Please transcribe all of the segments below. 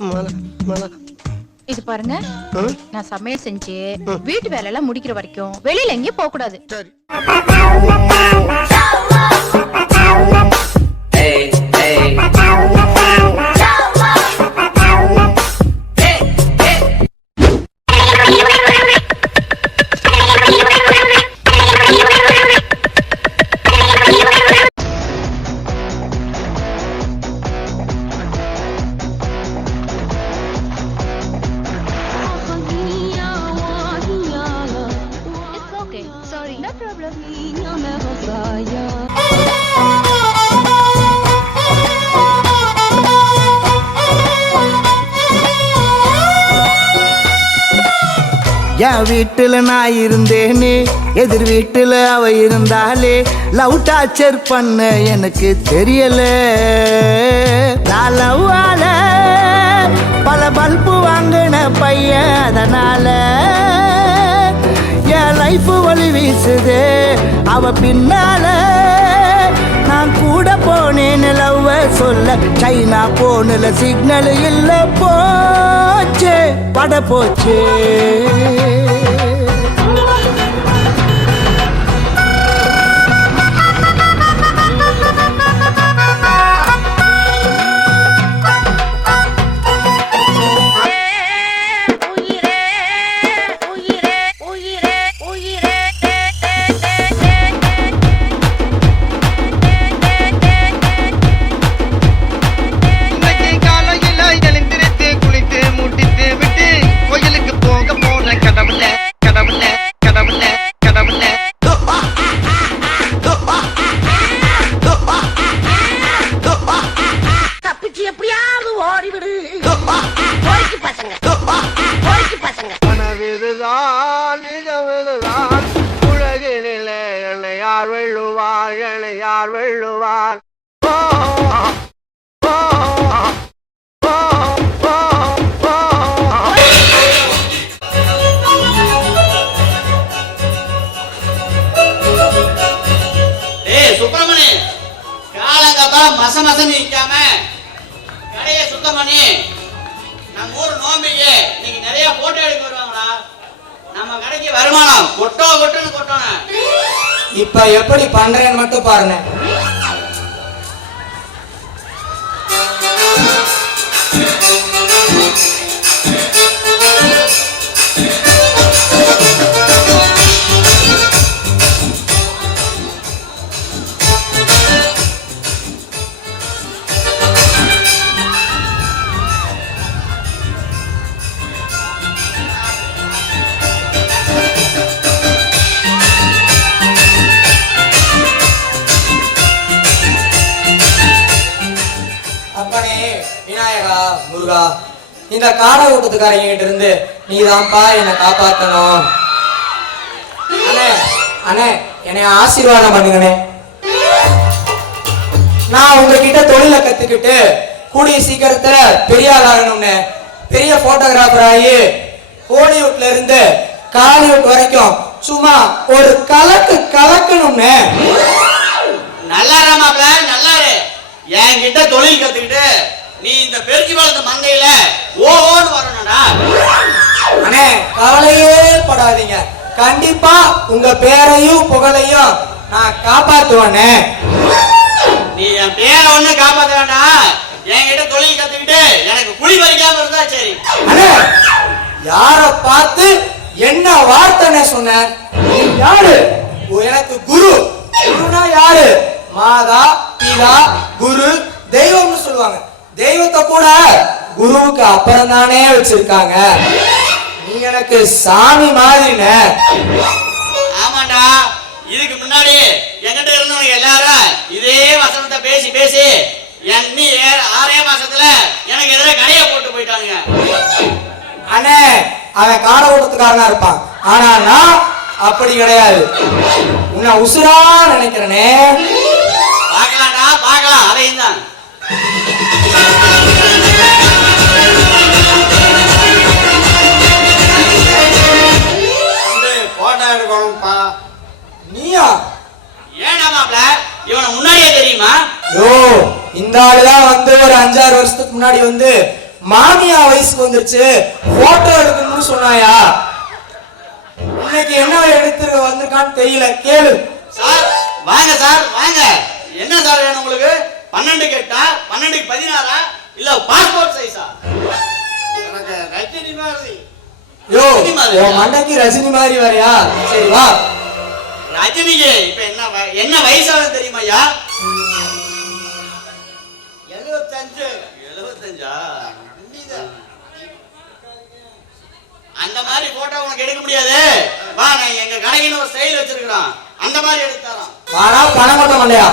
இது பாருங்க, நான் சமையல் செஞ்சு வீட்டு வேலை எல்லாம் முடிக்கிற வரைக்கும் வெளியில எங்கேயும் போக கூடாது. சரி. என் வீட்டுல நான் இருந்தேனே, எதிர் வீட்டுல அவ இருந்தாலே, லவ் டார்ச்சர் பண்ண எனக்கு தெரியல. நான் லவ்வால பல பல்பு வாங்கின பையன், அதனால என் லைஃப் வழி வீசுதே அவ பின்னால. நான் கூட போனேன்னு லவ்வ சொல்ல, சைனா போனல சிக்னல் இல்ல, போச்சே பட போச்சே. யார் வெள்ளுவார், என்னை யார் வெள்ளுவார்? சுப்பிரமணி, காலங்காத்தால மச மசன்னு நிக்காம கடையை சுத்தம் பண்ணி, நம்ம ஊர் நோம்பிக்கு இன்னைக்கு நிறைய போட்டோ எடுக்க வருவாங்களா? நம்ம கடைக்கு வருமானம் கொட்டுன்னு கொட்டணும். இப்ப எப்படி பண்றேன்னு மட்டும் பாருங்க. முருகா, இந்த காடை ஓட்டத்துக்காரங்க கிட்ட இருந்து நீதான்ப்பா என்னை காப்பாத்தணும். அண்ணே அண்ணே, என்னை ஆசீர்வாதம் பண்ணுங்கண்ணே. நான் உங்ககிட்ட தொழிலை கத்துக்கிட்டு கூடிய சீக்கிரத்துல பெரிய ஆள் ஆகணும்னு, பெரிய போட்டோகிராஃபர் ஆகி ஹாலிவுட்ல இருந்து காலிவுட் வரைக்கும் சும்மா ஒரு கலக்கணும்னு. நல்லா ராமாப்ல, நல்லா என்கிட்ட தொழில் கத்துக்கிட்டு நீ இந்த பெருக்கி வளர்ந்த மந்தையில ஓன்னு வரணும்டா. அண்ணே கவலையே படாதீங்க, கண்டிப்பா உங்க பேரையும் புகழையும் நான் காப்பாத்துவேனே. நீ என் பேரை ஒண்ணு காப்பாத்த வேண்டாம், என்கிட்ட தொழில் கத்துக்கிட்டு எனக்கு குழி பறிக்காம இருந்தா சரி. அண்ணே, யார பார்த்து என்ன வார்த்தை சொன்ன? யாரு எனக்கு குரு? குருனா யாரு? மாதா பிதா குரு தெய்வம்னு சொல்லுவாங்க. தெய்வத்தை கூட குருவுக்கு அப்புறம் தானே வச்சிருக்காங்க. நீ எனக்கு சாமி மாதிரின. ஆமாண்டா, இதுக்கு முன்னாடி என்கிட்ட இருந்தவங்க எல்லாரும் இதே வசனத்தை பேசி பேசி எண்ணி 6 மாசத்துல எனக்கு எதிராக கடையை போட்டு போயிட்டாங்க. அண்ணே, அவன் காடை ஓட்டத்துக்காரனா இருப்பான், ஆனா நான் அப்படி கிடையாது. உன்னை உசுரா நினைக்கிறனே. பார்க்கலாம்டா, பார்க்கலாம். அதையும் தான் போட்டோ எடுக்கணும்ப்பா. நீயா? ஏன்டா மாப்ள, இவனை முன்னாடியே தெரியுமா? யோ, இந்த ஆளுதான் வந்து ஒரு 5-6 வருஷத்துக்கு முன்னாடி வந்து மாமியா வயசுக்கு வந்துருச்சு போட்டோ எடுக்கணும்னு சொன்னாயா? இன்னைக்கு என்ன எடுத்து வந்திருக்கான்னு தெரியல, கேளு. சார் வாங்க சார் வாங்க. என்ன சார் வேணும் உங்களுக்கு? 12 கேட்டா 12க்கு 16 இல்ல பாஸ்போர்ட் சைஸா? எனக்கு ரஜினி மாதிரி. யோ உன் மண்டைக்கு ரஜினி மாதிரி வரையா? சரி வா. ரஜினிக்கு இப்ப என்ன வயசாவது தெரியுமா ஐயா? 75. அந்த மாதிரி போட்டோ உனக்கு எடுக்க முடியாது. வா, நான் எங்க கடைக்குன்னு ஒரு ஸ்டைல் வச்சிருக்கிறோம், அந்த மாதிரி எடுத்து தரோம். வாடா பணம் மட்டும் இல்லையா?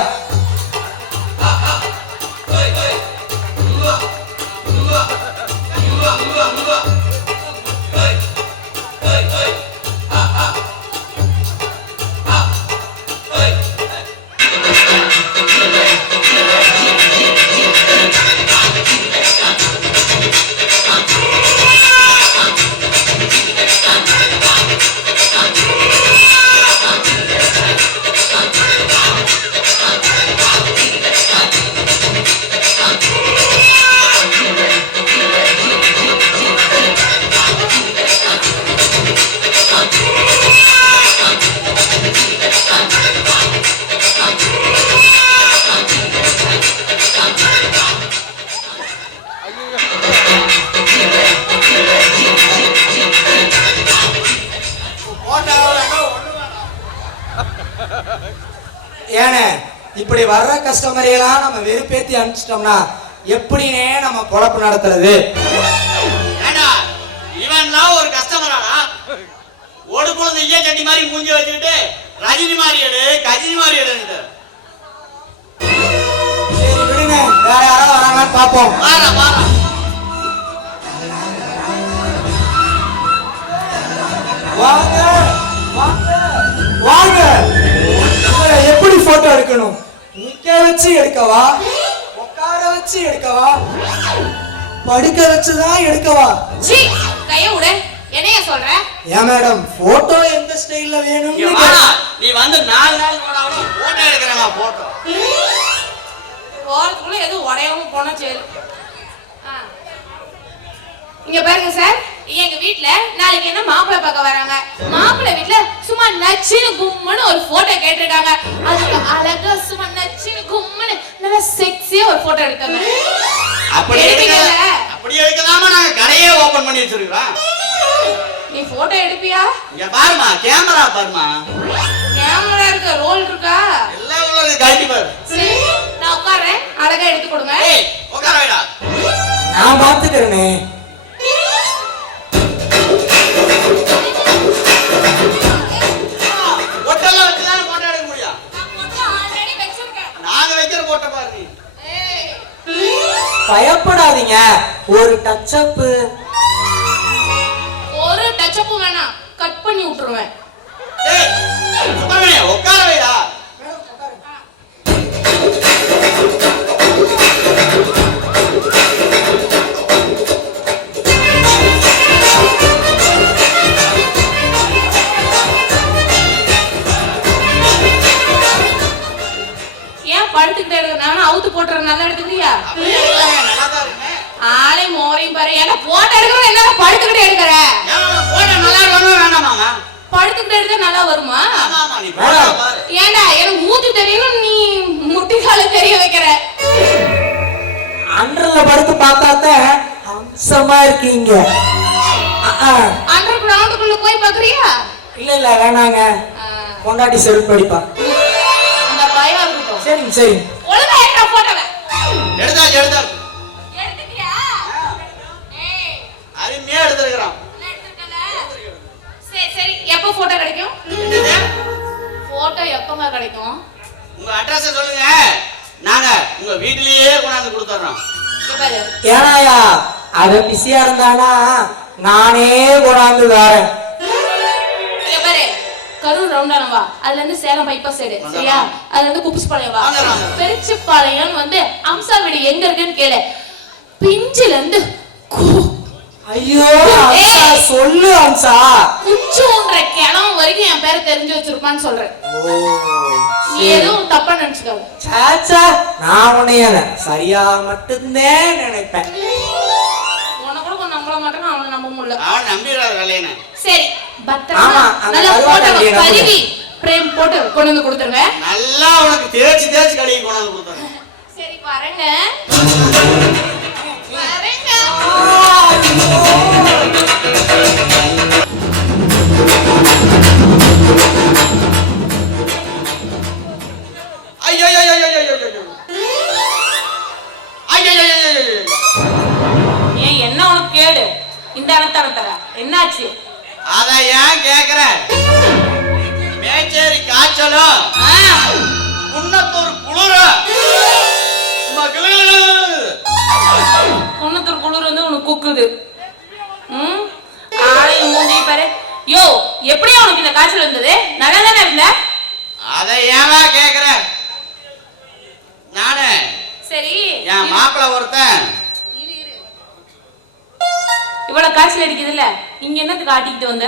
ஏனே இப்படி வர்ற கஸ்டமரையெல்லாம் நம்ம வெறுப்பேத்தி அனுப்பிச்சிட்டோம்னா எப்படினே நம்ம பொழப்பு நடத்துறது? ஏண்டா இவன்லாம் ஒரு கஸ்டமராடா? ஓடு குழந்தை ஈய சட்டி மாதிரி மூஞ்சி வச்சுக்கிட்டு ரஜினி மாதிரி எடு, கஜினி மாதிரி எடுன்னு. சரி விடுங்க, வேற யாராவது வராங்கன்னு பாப்போம். வாரா வாரா. வாங்க வாங்க வாங்க. உங்களை எப்படி போட்டோ எடுக்கணும்? நிக்க வச்சு எடுக்கவா, உட்கார வச்சு எடுக்கவா, படுக்க வச்சுதான் எடுக்கவா? சீ, கைய விடு. என்னைய சொல்ற? ஏன் மேடம் போட்டோ எந்த ஸ்டைல்ல வேணும்? நீ வந்து 4 நாள் போனாலும் போட்டோ எடுக்கிறேன். போட்டோ போறதுக்குள்ள எதுவும் உடையாம போனா சரி. இங்க பாருங்க சார், எங்க வீட்ல நாளைக்கு என்ன மாப்பிள்ளை பார்க்க வராங்க. மாப்பிள்ளை வீட்ல சும்மா நச்சுன்னு கும்முன்னு ஒரு போட்டோ கேட்டிருக்காங்க. அதுக்கு அழகா சும்மா நச்சுன்னு கும்முன்னு நல்லா செக்ஸியா ஒரு போட்டோ எடுத்தாங்க. அப்படி எடுக்கலாமா? நாங்க கடையே ஓபன் பண்ணி வச்சிருக்கோம். நீ போட்டோ எடுப்பியா? இங்க பாருமா, கேமரா பாருமா. கேமரா இருக்கு, ரோல் இருக்கா? எல்லாம் உள்ள கழட்டி பாரு. சரி, நான் உட்கார்றேன், அழகா எடுத்து கொடுங்க. ஏய் உட்கார வைடா. நான் பாத்துக்கிறேனே. ஒட்டெல்லாம் வச்சுதானே போட்டோ எடுக்க முடியும்? ஆல்ரெடி வெச்சிருக்கேன். நாங்க வைக்கிற போட்டோ பாரு நீ. பயப்படாதீங்க, ஒரு டச் அப். ஒரு டச் அப் வேணாம், கட் பண்ணி விட்டுருவேன். ஏய் சுப்பிரமணிய உட்கார வைடா. ஏன் படுத்துக்கிட்டே இருக்க? நானும் அவுத்து போட்டுறேன், நல்லா எடுத்துக்கிறியா? அப்படியே நல்லா தான் இருக்குமே. ஆளை மோரையும் பாரு. ஏன்னா போட்டோ எடுக்கிறோம், என்ன படுத்துக்கிட்டே எடுக்கிற? ஏன் போட்டோ நல்லா இருக்கணும் வேண்டாமாங்க? படுத்துக்கிட்டே எடுத்தா நல்லா வருமா? ஆமா ஆமா, நீ போட்டோ பாரு. ஏண்டா எனக்கு மூச்சு தெரியணும், நீ முட்டிக்கால தெரிய வைக்கிற. அண்டர்ல படுத்து பார்த்தாதான் அம்சமா இருக்கீங்க. அண்டர் கிரவுண்டுக்குள்ள போய் பாக்குறியா? இல்ல இல்ல வேணாங்க, கொண்டாடி செருப்பு அடிப்பா. அந்த பயம் இருக்கட்டும். சரிங்க சரி. ஒழுங்கா எடுடா போட்டோவை. எடுத்தாச்சு எடுத்தாச்சு. எடுத்துட்டியா? ஏய், அருமையா எடுத்துருக்கிறோம். என்ன எடுத்துட்டல? சரி சரி, எப்போ போட்டோ கிடைக்கும்? என்னது? போட்டோ எப்பங்க கிடைக்கும்? உங்க அட்ரஸ் சொல்லுங்க, நாங்க உங்க வீட்லயே கொண்டாந்து கொடுத்துறோம். இங்க பாரு. ஏனாயா அவன் பிஸியா இருந்தானா நானே கொண்டாந்து வரேன். இங்க பாரு, கரூர் ரவுண்டான வா, அதுல இருந்து சேலம் பைபாஸ் சைடு, சரியா? அதுல இருந்து குப்புஸ்பாளையம் வா. பெருச்சிப்பாளையம் வந்து அம்சா வீடு எங்க இருக்குன்னு கேளு. பிஞ்சில இருந்து ஐயோ அம்சா சொல்லு அம்சா. குச்சுன்ற கிளம் வரைக்கும் என் பேரை தெரிஞ்சு வச்சிருப்பான்னு சொல்றேன். நீ எதுவும் தப்பா நினைச்சுக்காத. சாச்சா, நான் உன்னைய சரியா மட்டும்தான் நினைப்பேன். முடியல. அவன் நம்பிடுறாரு கல்யாண. சரி பத்திரமா ஆமா, அந்த நல்ல கருவாட்டு போட்டோ கல்யாணம் கழுவி பிரேம் போட்டு கொண்டு வந்து கொடுத்துருங்க. நல்லா உனக்கு தேய்ச்சி தேய்ச்சி கழுவி கொண்டாந்து கொடுத்தாங்க. சரி வரேங்க. வரேங்க. ஐயோ ஐயோ ஐயோ ஐயோ ஐயோ ஐயோ. ஐயோ ஐயோ ஐயோ ஐயோ. ஏன் என்ன உனக்கு கேடு? இந்த அனத்தர தர என்னாச்சு? அத ஏன் கேக்குற? மேச்சேரி காய்ச்சலும் குன்னத்தூர் குளிரும் குன்னத்தூர் குளிர் வந்து உனக்கு குக்குது. ஆளையும் மூஞ்சி பாரு. யோ எப்படியா உனக்கு இந்த காய்ச்சல் வந்தது? நல்லா தானே இருந்த? அத ஏமா கேக்குற? நானு சரி என் மாப்பிள்ள ஒருத்தன் இவ்வளவு காய்ச்சல் அடிக்குது இல்ல, இங்க என்னத்துக்கு ஆட்டிக்கிட்டு வந்த?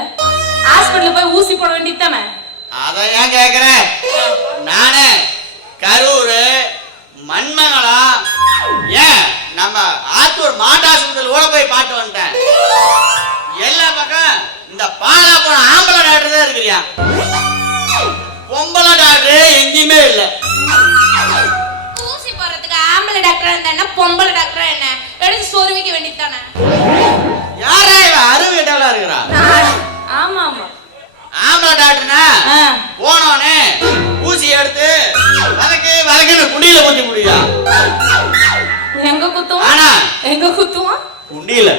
ஹாஸ்பிடல்ல போய் ஊசி போட வேண்டியது தானே? அத ஏன் கேக்குற? நானு கரூர் மண்மங்கலம் ஏன் நம்ம ஆத்தூர் மாட்டாஸ்பத்திரியில் கூட போய் பாட்டு வந்துட்டேன். எல்லா பக்கம் இந்த பாலாபுரம் ஆம்பளை டாக்டர் தான் இருக்கிறியா, பொம்பளை டாக்டர் எங்கேயுமே இல்ல. ஊசி போடுறதுக்கு ஆம்பளை டாக்டர் இருந்தா பொம்பளை டாக்டர் என்ன எடுத்து சொருவிக்க வேண்டியது தானே? யாரா இவ அறுவிட்டாளா இருக்கிறா? ஆமா ஆமா ஆம்பளை டாக்டர்னா போனோனே ஊசி எடுத்து வதக்குன்னு குண்டியில குத்தி முடியா? எங்க குத்துவோம்? ஆனா எங்க குத்துவோம்? குண்டியில.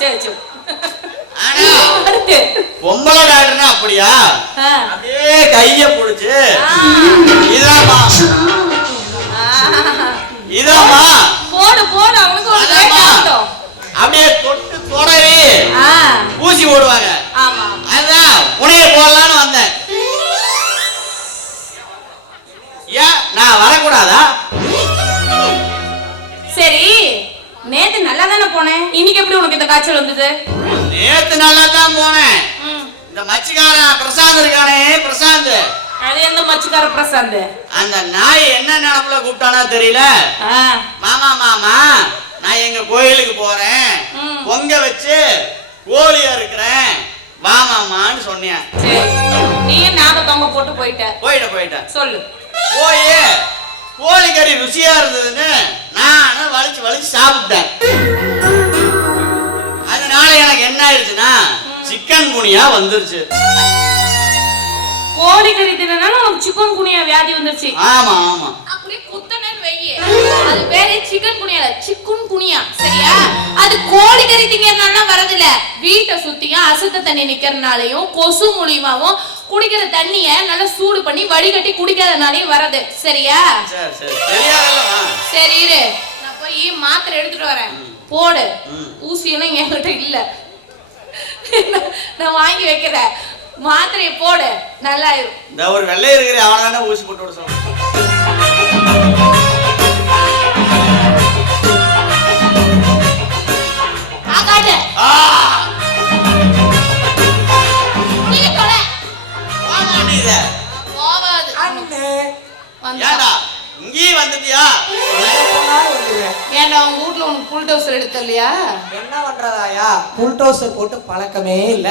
சரி சரி. ஆனா பொம்பளை டாக்டர்னா அப்படியா? அப்படியே கைய புடிச்சு இதாமா இதாமா போடு போடு அவனுக்கு ஒரு ரேட் ஆகும். அப்படியே தொட்டு தொடரி ஊசி போடுவாங்க. ஆமா அதான் உனைய போடலான்னு வந்தேன். ஏன் நான் வரக்கூடாதா? சரி நேத்து நல்லா தானே போனேன், இன்னைக்கு எப்படி உனக்கு இந்த காய்ச்சல் வந்தது? நேத்து நல்லா தான் போனேன். இந்த மச்சிக்காரன் பிரசாந்த் இருக்கானே, பிரசாந்த். அது எந்த மச்சிக்கார பிரசாந்த்? அந்த நாய் என்ன நினைப்புல கூப்பிட்டானா தெரியல. மாமா மாமா நான் எங்க கோயிலுக்கு போறேன், பொங்க வச்சு கோழியா இருக்கிறேன், வா மாமான்னு சொன்னேன். சரி நீ நாம தொங்க போட்டு போயிட்டேன் சொல்லு. போய் கோழிக்கறி ருசியா இருந்ததுன்னு நானும் வலிச்சு சாப்பிட்டேன். அதனால எனக்கு என்ன ஆயிடுச்சுன்னா சிக்கன் குனியா வந்துருச்சு. கோழிக்கறி தின்னால உனக்கு சிக்கன் குனியா வியாதி வந்துருச்சு? ஆமா ஆமா. அப்படியே குத்தனன்னு வெய்யே, அது பேரே சிக்கன் குனியா இல்ல, சிக்குன் குனியா. சரியா? அது கோழிக்கறி திங்கறனால வரது இல்ல, வீட்டை சுத்தியும் அசுத்த தண்ணி நிக்கிறனாலயும் கொசு மூலியமாவும் குடிக்கிற தண்ணிய நல்லா சூடு பண்ணி வடிகட்டி குடிக்கிறதுனாலயும் வரது. சரியா? சரி சரி தெரியாதல்லவா. சரி இரு, நான் போய் மாத்திரை எடுத்துட்டு வரேன், போடு. ஊசியெல்லாம் என்கிட்ட இல்ல, நான் வாங்கி வைக்கிறேன். மாத்திரையை போடு, நல்லா இருக்கும். இந்த ஒரு வெள்ளை இருக்கிற அவனான ஊசி போட்டு விட சொல்ல. ஆகாது நீங்க தொலை வாமாடித போவாது. அண்ணே ஏடா இங்கே வந்துட்டியா? ஏன்டா உங்க வீட்ல உனக்கு புல் டோசர் எடுத்து இல்லையா? என்ன பண்றதாயா, புல்டோசர் போட்டு பழக்கமே இல்ல.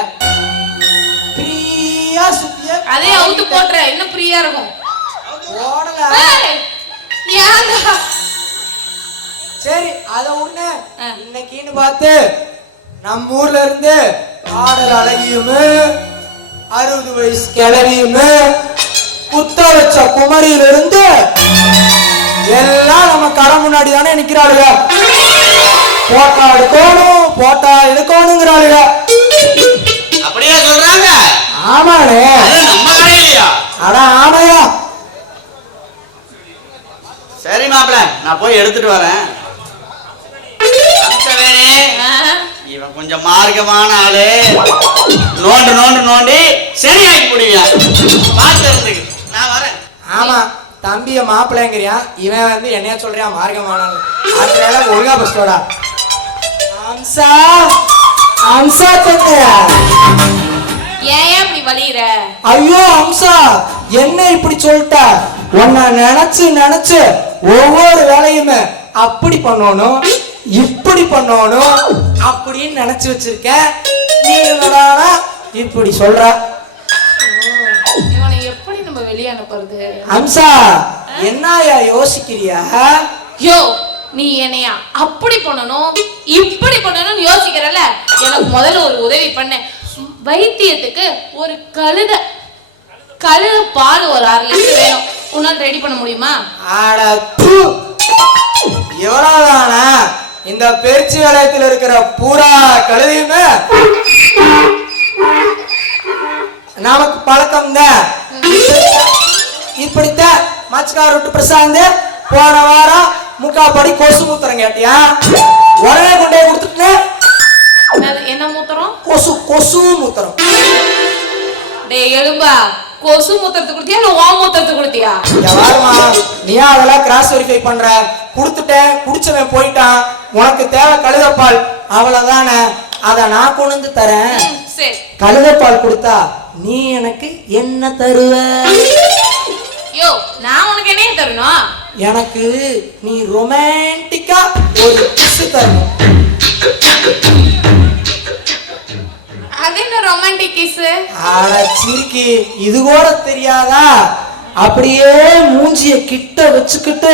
பிரியா சுத்திய அதே அவுத்து போட்ற, இன்னும் ஃப்ரீயா இருக்கும். ஓடல. ஏய், ஏன்டா? சரி அத ஒண்ணு இன்னைக்குன்னு பார்த்து நம்ம ஊர்ல இருந்து ஆடல் அழகியும் 60 வயசு கிளவியும் குத்த வச்ச குமரியில இருந்து எல்லாம் நம்ம கடை முன்னாடி தானே நிக்கிறாளுங்க. போட்டா எடுக்கணுங்கிறாளுங்க. அப்படியே சொல்றாங்க. ஆமாண்ணே. நம்ம கடையிலையா? அட ஆமையா. சரி மாப்பிள்ள நான் போய் எடுத்துட்டு வரேன். இவன் கொஞ்சம் மார்க்கமான ஆளு, நோண்டி சரியாக்கி போடுவியா? பார்த்து இருந்துக்கு நான் வரேன். ஆமா தம்பிய மாப்பிள்ளைங்கிறியா, இவன் வந்து என்னைய சொல்றியா மார்க்கமானாலும். அதனால ஒழுங்கா பஸ்டோடா. அம்சா அம்சா தங்க. ஏன் இப்படி வலியுற? ஐயோ அம்சா என்ன இப்படி சொல்லிட்ட? உன்னை நினைச்சு ஒவ்வொரு வேலையுமே அப்படி பண்ணணும் இப்படி பண்ணணும் அப்படின்னு நினைச்சு வச்சிருக்க. நீ என்னடானா இப்படி சொல்ற? இவனை எப்படி நம்ம வெளியே அனுப்புறது? அம்சா என்னயா யோசிக்கிறியா? யோ, நீ என்னையா அப்படி பண்ணணும் இப்படி பண்ணணும்னு யோசிக்கிறல்ல, எனக்கு முதல்ல ஒரு உதவி பண்ண. வைத்தியத்துக்கு ஒரு கழுத பால் ஒரு 1/2 லிட்டர் வேணும். உன்னால ரெடி பண்ண முடியுமா? அட தூ, எவ்வளவுதானா இந்த பெருச்சி வளையத்தில் இருக்கிற பூரா கழுதையுமே நமக்கு பழக்கம் தான். இப்படித்தான் மச்சக்கார விட்டு பிரசாந்த் போன வாரம் 3/4 படி கொசு மூத்திரம் கேட்டியா, உடனே கொண்டே கொடுத்துட்டு. என்ன மூத்திரம்? கொசு மூத்திரம். டேய் எலும்பா, கொசு மூத்திரத்துக்கு கொடுத்தியா இல்ல ஓ மூத்திரத்துக்கு கொடுத்தியா? யாருமா நீ அதெல்லாம் கிராஸ் வெரிஃபை பண்ற? குடுத்துட்டேன், குடிச்சவன் போயிட்டான். உனக்கு தேவை கழுதப்பால், அவ்வளவுதானே. அத நான் கொண்டு வந்து தரேன். சரி, கழுதப்பால் கொடுத்தா நீ எனக்கு என்ன தருவ? யோ, நான் உனக்கு என்ன தரணும்? எனக்கு நீ ரொமான்டிக்கா ஒரு கிஸ் தரணும். அது என்ன ரொமான்டிக் கிஸ்? அட சிரிக்கி, இது கூட தெரியாதா? அப்படியே மூஞ்சிய கிட்ட வச்சுக்கிட்டு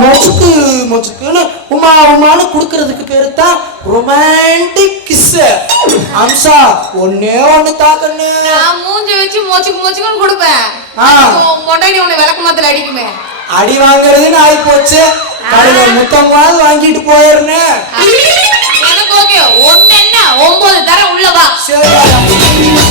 மொச்சுக்கு மொச்சுக்குன்னு உமான்னு குடுக்கறதுக்கு பேரு தான் ரொமான்டிக் கிஸ். அம்சா ஒன்னே ஒண்ணு தாக்கண்ணு. நான் மூஞ்சி வச்சு மொச்சுக்குன்னு கொடுப்பேன். ஆ. மொட்டைடி உன்னை விளக்கு மாத்திர அடிக்குமே. அடி வாங்குறதுன்னு ஆகி போச்சு. கழுத முத்தமாவது வாங்கிட்டு போயிருன்னு. எனக்கு ஓகே. ஒன்னு என்ன 9 தரம் உள்ளவா. சரி. என்ன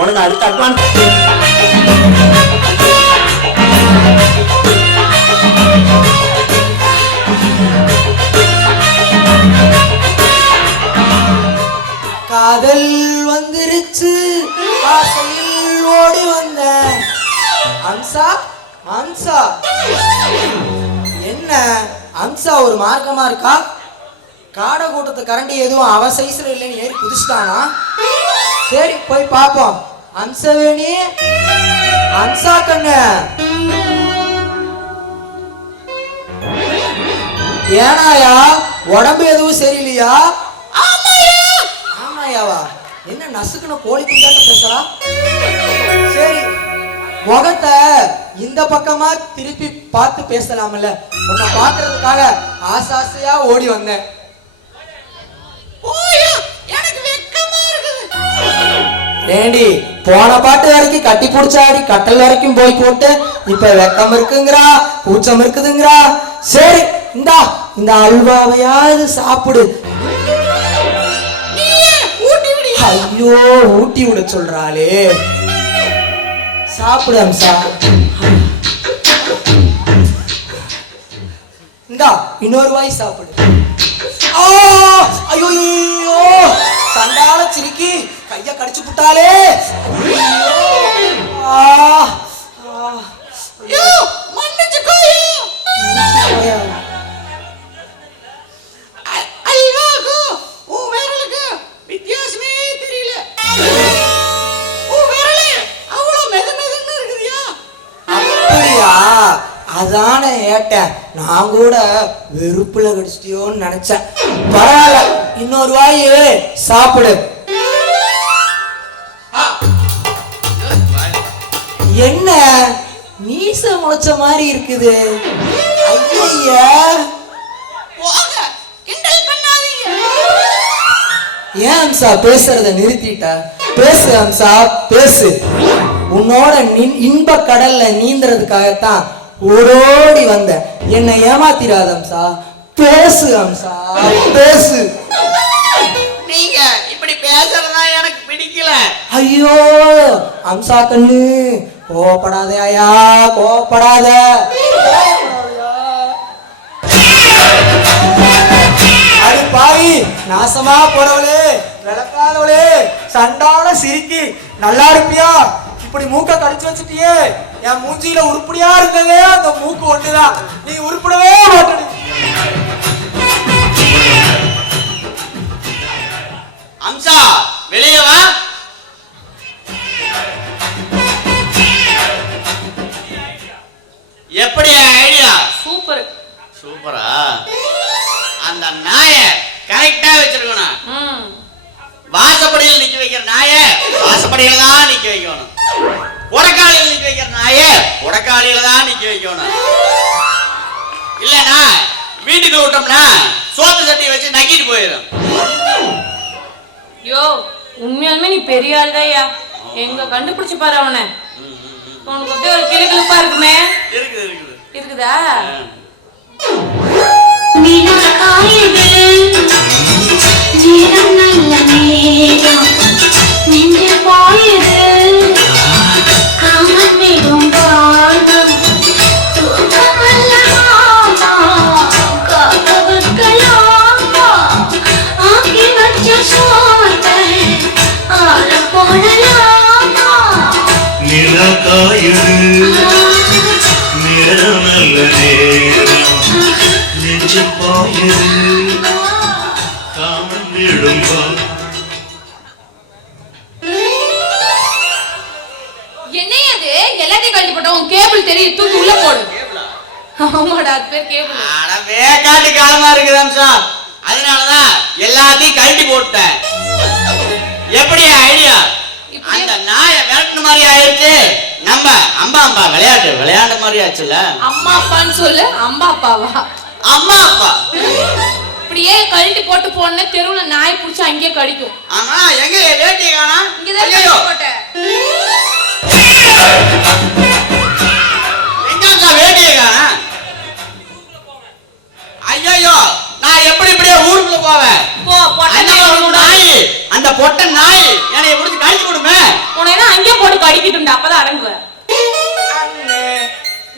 உனக்கு அடுத்த அட்வான்ஸ். காதல் வந்துருச்சு, ஆசையில் ஓடி வந்தேன். அம்சா அம்சா, என்ன அம்சா ஒரு மார்க்கமா இருக்கா? காடை கூட்டத்து கரண்டி எதுவும் அவ சைஸ்ல இல்லைன்னு ஏறி குதிச்சிட்டானா? சரி போய் பாப்போம். அம்சவேணி, அம்சா கண்ணு, ஏனாயா உடம்பு எதுவும் சரியில்லையா? ஆமாயாவா? என்ன நசுக்குன்னு கோழி குஞ்சாட்ட பேசுறா? சரி, முகத்தை இந்த பக்கமா திருப்பி பார்த்து பேசலாம்ல. உன்னை பாக்குறதுக்காக ஆசாசையா ஓடி வந்தேன். ஏண்டி போன பாட்டு வரைக்கும் கட்டி பிடிச்சாடி கட்டல் வரைக்கும் போய் போட்டு இப்ப வெக்கம் இருக்குங்கிறா, கூச்சம் இருக்குதுங்கிறா. சரி இந்தா இந்த அல்வாவையாவது சாப்பிடு. ஐயோ ஊட்டி விட சொல்றாளே. சாப்பிடு அம்சா. இந்தா இன்னொரு வாய் சாப்பிடு. ஐயோ சண்டால சிரிக்கி கைய கடிச்சு புட்டாலே. வித்தியாசமே தெரியல. அவ்வளவு மெது மெதுன்னு இருக்குதியா? அப்படியா? அதானே ஏட்டேன். நான் கூட வெறுப்புல கடிச்சிட்டியோன்னு நினைச்சேன். பரவாயில்ல, இன்னொரு வாய் சாப்பிடு. என்ன மீச முளைச்ச மாதிரி இருக்குது? ஐயா ஏன் அம்சா பேசுறத நிறுத்திட்ட? பேசு அம்சா பேசு. உன்னோட இன்ப கடல்ல நீந்துறதுக்காகத்தான் ஓடோடி வந்த. என்னை ஏமாத்திராத அம்சா. பேசு அம்சா பேசு. நீங்க இப்படி பேசுறதா எனக்கு பிடிக்கல. ஐயோ அம்சா கண்ணு, கோவப்படாத ஐயா, கோவப்படாத. அடி பாவி, நாசமா போறவளே, விளக்காதவளே, சண்டான சிரிக்கி, நல்லா இருப்பியா? இப்படி மூக்க கடிச்சு வச்சுட்டியே. என் மூஞ்சியில உருப்படியா இருந்ததே அந்த மூக்கு ஒண்ணுதான். நீ உருப்படவே மாட்டடி. அம்சா வெளியே வா. எப்படி ஐடியா? சூப்பர். சூப்பரா? அந்த நாய கரெக்டா வச்சிருக்கணும். வாசப்படியில் நிக்க வைக்கிற நாய வாசப்படியில தான் நிக்க வைக்கணும். உடக்காலியில் நிக்க வைக்கிற நாய உடக்காலியில தான் நிக்க வைக்கணும். இல்லனா வீட்டுக்கு விட்டோம்னா சோத்து சட்டியை வச்சு நக்கிட்டு போயிடும். யோ உண்மையாலுமே நீ பெரிய ஆள்தாயா. எங்க கண்டுபிடிச்சு பாரு அவனை. உனக்கு அப்படியே ஒரு கிளுகிளுப்பா இருக்குமே. இருக்குது இருக்குது. இருக்குதா? என்னையது எல்லாத்தையும் கழட்டி போட்ட உன் கேபிள் தெரியும், தூக்கி உள்ள போடு. ஆமாடா, அது பேர் கேபிள். அட வேகாட்டு காலமா இருக்குது அம்சா. அதனாலதான் எல்லாத்தையும் கழட்டி போட்டேன். எப்படி ஐடியா? அந்த நாய விரட்டு மாதிரி ஆயிடுச்சு. நம்ம அம்பா அம்பா விளையாட்டு மாதிரி ஆச்சுல்ல. அம்மா அப்பான்னு சொல்லு. அம்பா அப்பாவா? அம்மா அப்பா. இப்படியே கழட்டி போட்டு போன தெருவுல நாய் புடிச்சு அங்கேயே கடிக்கும். ஆமா, எங்க வேட்டியை காணா? இங்கதான் கழட்டி போட்டேன். எங்க வேட்டியை காணா? ஐயோ, நான் எப்படி இப்படியே ஊருக்குள்ள போவேன்? போ, பொட்டை நாய், அந்த பொட்டை நாய் என்னைய பிடிச்சு கழிச்சு விடுமே. உன்னை அடிக்கட்டும்டா அப்பதான் அடங்குவ. அண்ணே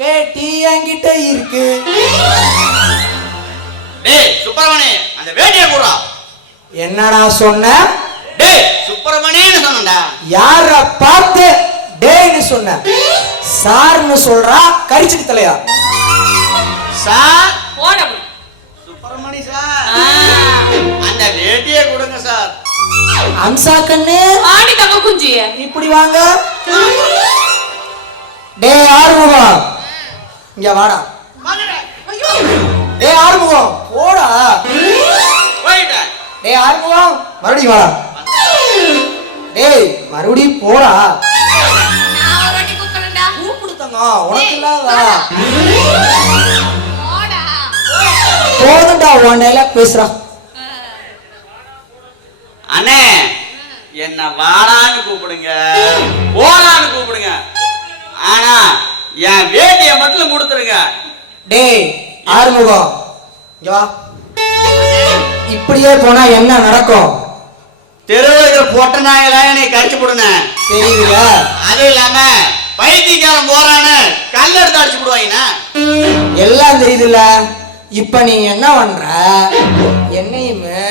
வேட்டி என்கிட்ட இருக்கு. டேய் சுப்பிரமணி அந்த வேட்டியை போடுறா. என்னடா சொன்ன? டேய் சுப்பிரமணின்னு சொன்னடா. யார பார்த்து டேய்னு சொன்ன? சார்னு சொல்றா கரிச்சிட்டு தலையா. சார் போட அப்படி. சுப்பிரமணி சார் அந்த வேட்டியை கொடுங்க சார். அம்சா கண்ணு ஆடி தங்க குஞ்சி இப்படி வாங்க. டேய் ஆறுமுகம் இங்க வாடா. டேய் ஆறுமுகம் போடா. போயிட்டேன். டேய் ஆறுமுகம் மறுபடியும் வாடா. டேய் மறுபடியும் போடா. நான் ஒரு வாட்டி கூப்பிடுறேன்டா. கூப்பிடுத்தங்க உனக்கு இல்லாதா? போடா. போதும்டா உன் டைலாக் பேசுறா. அண்ணே என்ன வாடான்னு கூப்பிடுங்க போடான்னு கூப்பிடுங்க. ஆனா என் வேட்டியை மட்டும் கொடுத்துருங்க. டேய் ஆறுமுகம் இங்க வா. இப்படியே போனா என்ன நடக்கும்? தெருவில் இருக்கிற பொட்ட நாயெல்லாம் என்னை கடிச்சு போடுங்க. தெரியுதுல? அது இல்லாம பைத்தியக்காரன் போறான்னு கல் எடுத்து அடிச்சு போடுவாங்கண்ணா. எல்லாம் தெரியுதுல? இப்ப நீ என்ன பண்ற? என்னையுமே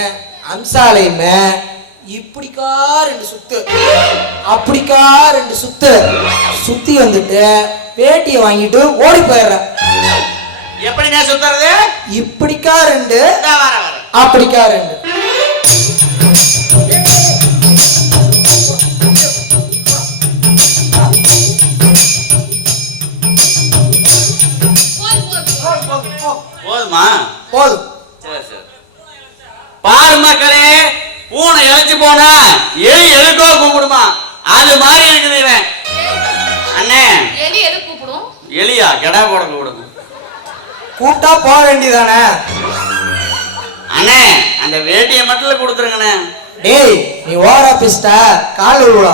அம்சாலையுமே இப்படிக்கா 2 சுத்து அப்படிக்கா 2 சுத்து சுத்தி வந்துட்டு பேட்டியை வாங்கிட்டு ஓடி போயிடுற. எப்படி நான் சுத்துறது? இப்படிக்கா 2 வர வர அப்படிக்கா 2. போதுமா? போதும். சரி சரி. பாரு மக்களே பூனை இழைச்சு போனா எலி எதுக்கோ கூப்பிடுமா அது மாதிரி இருக்குது இவன். அண்ணே எலி எது கூப்பிடும்? எலியா கெடா போட கூப்பிடுங்க. கூப்பிட்டா போக வேண்டியதானே? அண்ணே அந்த வேட்டியை மட்டும் கொடுத்துருங்கண்ணே. டேய் நீ ஓவரா பேசிட்ட கால் விழுவா.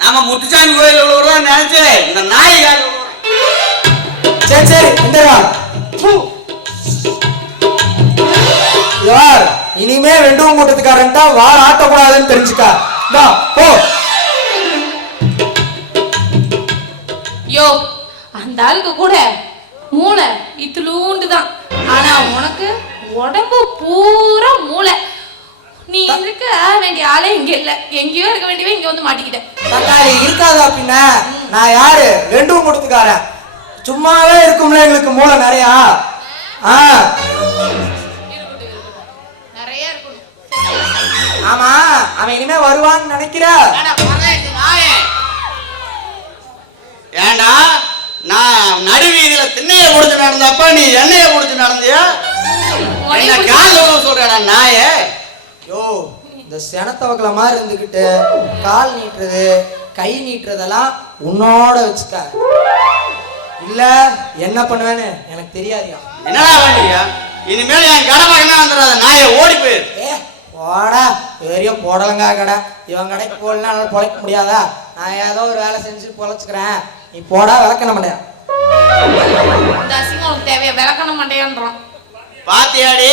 நாம முத்துசாமி கோயில் விழுவுறோம் நினைச்சு இந்த நாய் கால் விழுவுறோம். சரி சரி இந்தடா. யார் இனிமே வெண்டுவம் கூட்டத்துக்காரன்ட்டா வார் ஆட்டக்கூடாதுன்னு தெரிஞ்சுக்கா. வா போ. யோ அந்த ஆளுக்கு கூட மூளை இத்துலூண்டு தான். ஆனா உனக்கு உடம்பு பூரா மூளை. நீ இருக்க வேண்டிய ஆளே இங்க இல்ல. எங்கேயோ இருக்க வேண்டியவே இங்க வந்து மாட்டிக்கிட்ட. தக்காளி இருக்காதா பின்ன? நான் யாரு? வெண்டுவம் கூட்டத்துக்காரன். சும்மாவே இருக்கும்ல எங்களுக்கு மூளை நிறையா. நிறைய இருக்கணும். ஆமா அவன் இனிமே வருவான்னு நினைக்கிற? ஏண்டா நான் நடுவீதியில திண்ணைய முடிச்சு நடந்தப்ப நீ எண்ணெய முடிச்சு நடந்தியா? என்ன கால் சொல்றா நாய? யோ இந்த செனத்தவக்கல மாதிரி இருந்துகிட்டு கால் நீட்டுறது கை நீட்டுறதெல்லாம் உன்னோட வச்சுக்க. இல்ல என்ன பண்ணுவேன்னு எனக்கு தெரியாதியா. என்னடா வேண்டியா? இனிமேல் என் கடை பக்கம் வந்துடாத நாய ஓடி போயிரு. போடா பெரிய போடலங்கா கடை. இவன் கடைக்கு போடலாம் என்னால் பொழைக்க முடியாதா? நான் ஏதோ ஒரு வேலை செஞ்சு பொழைச்சுக்கிறேன். நீ போடா விளக்கண மாட்டியா. இந்த அசிங்கம் உனக்கு தேவையா? விளக்கண மாட்டேன்றான். பாத்தியாடி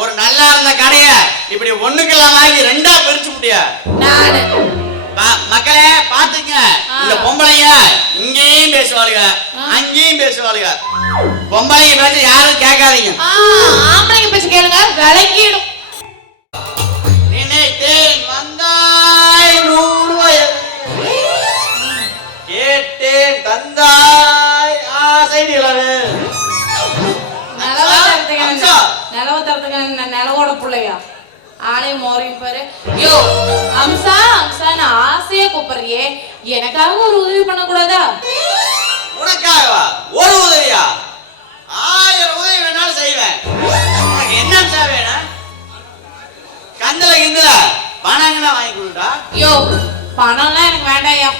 ஒரு நல்லா இருந்த கடைய இப்படி ஒண்ணுக்கெல்லாம் வாங்கி 2ஆ பிரிச்சு முடியா? நானு மக்களே பாத்துங்க. இந்த பொம்பளைங்க இங்கேயும் பேசுவாளுங்க அங்கேயும் பேசுவாளுங்க. பொம்பளைங்க பேச யாரும் கேட்காதீங்க. ஆம்பளைங்க பேச்சு கேளுங்க விளக்கிடும். நினைத்தேன் வந்தாய் 100 வயது கேட்டேன் தந்தாய் ஆசை நிலவு. நிலவத்தரத்துக்கு நிலவோட பிள்ளையா? ஆளையும் மோரையும் பாரு. யோ அம்சா அம்சான்னு ஆசையா கூப்பிடுறியே, எனக்காக ஒரு உதவி பண்ண கூடாதா? உனக்காகவா ஒரு உதவியா? 1000 உதவி வேணாலும் செய்வேன். உனக்கு என்ன வேணும்? கந்தல கிந்தல பணங்களா வாங்கி கொடுடா. யோ பணம்லாம் எனக்கு வேண்டாயா.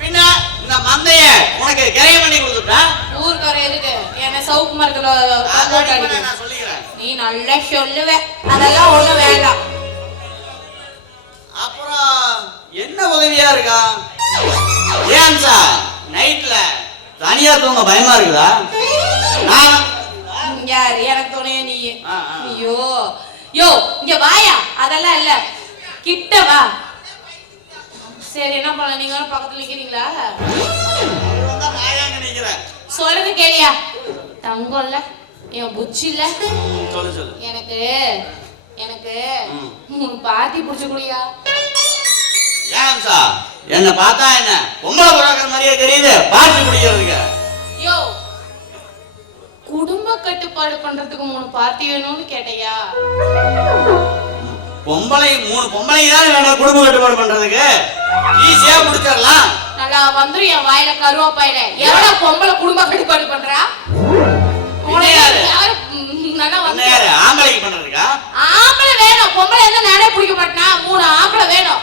பின்ன இந்த மந்தைய உனக்கு கிரைய பண்ணி கொடுத்துட்டா ஊருக்கார எதுக்கு என்ன சவுக்கு மரத்துல நான் சொல்லிக்கிறேன். நீ நல்லா சொல்லுவ. அதெல்லாம் ஒண்ணும் வேண்டாம். அப்புறம் என்ன உதவியா இருக்கா? ஏன் சார் நைட்ல தனியா தூங்க பயமா இருக்குதா? நான் யாரு எனக்கு துணைய நீ? ஐயோ யோ இங்க வாயா. அதெல்லாம் இல்ல கிட்ட வா. சரி என்ன பண்ணலாம், நீங்க வேற பக்கத்துல நிக்கிறீங்களா? அவர் வந்தா நான் ஏங்க நிக்கிறேன்? சொல்றது கேளியா? தங்கம்ல என் புச்சி இல்ல, சொல்லு சொல்லு. எனக்கு எனக்கு 3 பார்ட்டி புடிச்சு குடியா. ஏன் அம்சா என்ன பார்த்தா என்ன பொம்பளை புறாக்கிற மாதிரியே தெரியுது பார்த்து குடிக்கிறதுக்கு? யோ, குடும்ப கட்டுப்பாடு பண்றதுக்கு 3 பார்ட்டி வேணும்னு கேட்டையா? பொம்பளை 3 பொம்பளை தான் வேணும் குடும்ப கட்டுப்பாடு பண்றதுக்கு. ஈஸியா முடிச்சிடலாம். நல்லா வந்துரும் என் வாயில கருவாப்பாயில. எவடா பொம்பளை குடும்ப கட்டுப்பாடு பண்றா? உனக்கு யாரு? யாரு நல்லா என்ன வந்து யாரு ஆம்பளைக்கு பண்றதுக்கா? ஆம்பளை வேணும். பொம்பளை இருந்தா நானே பிடிக்க மாட்டேனா? 3 ஆம்பளை வேணும்.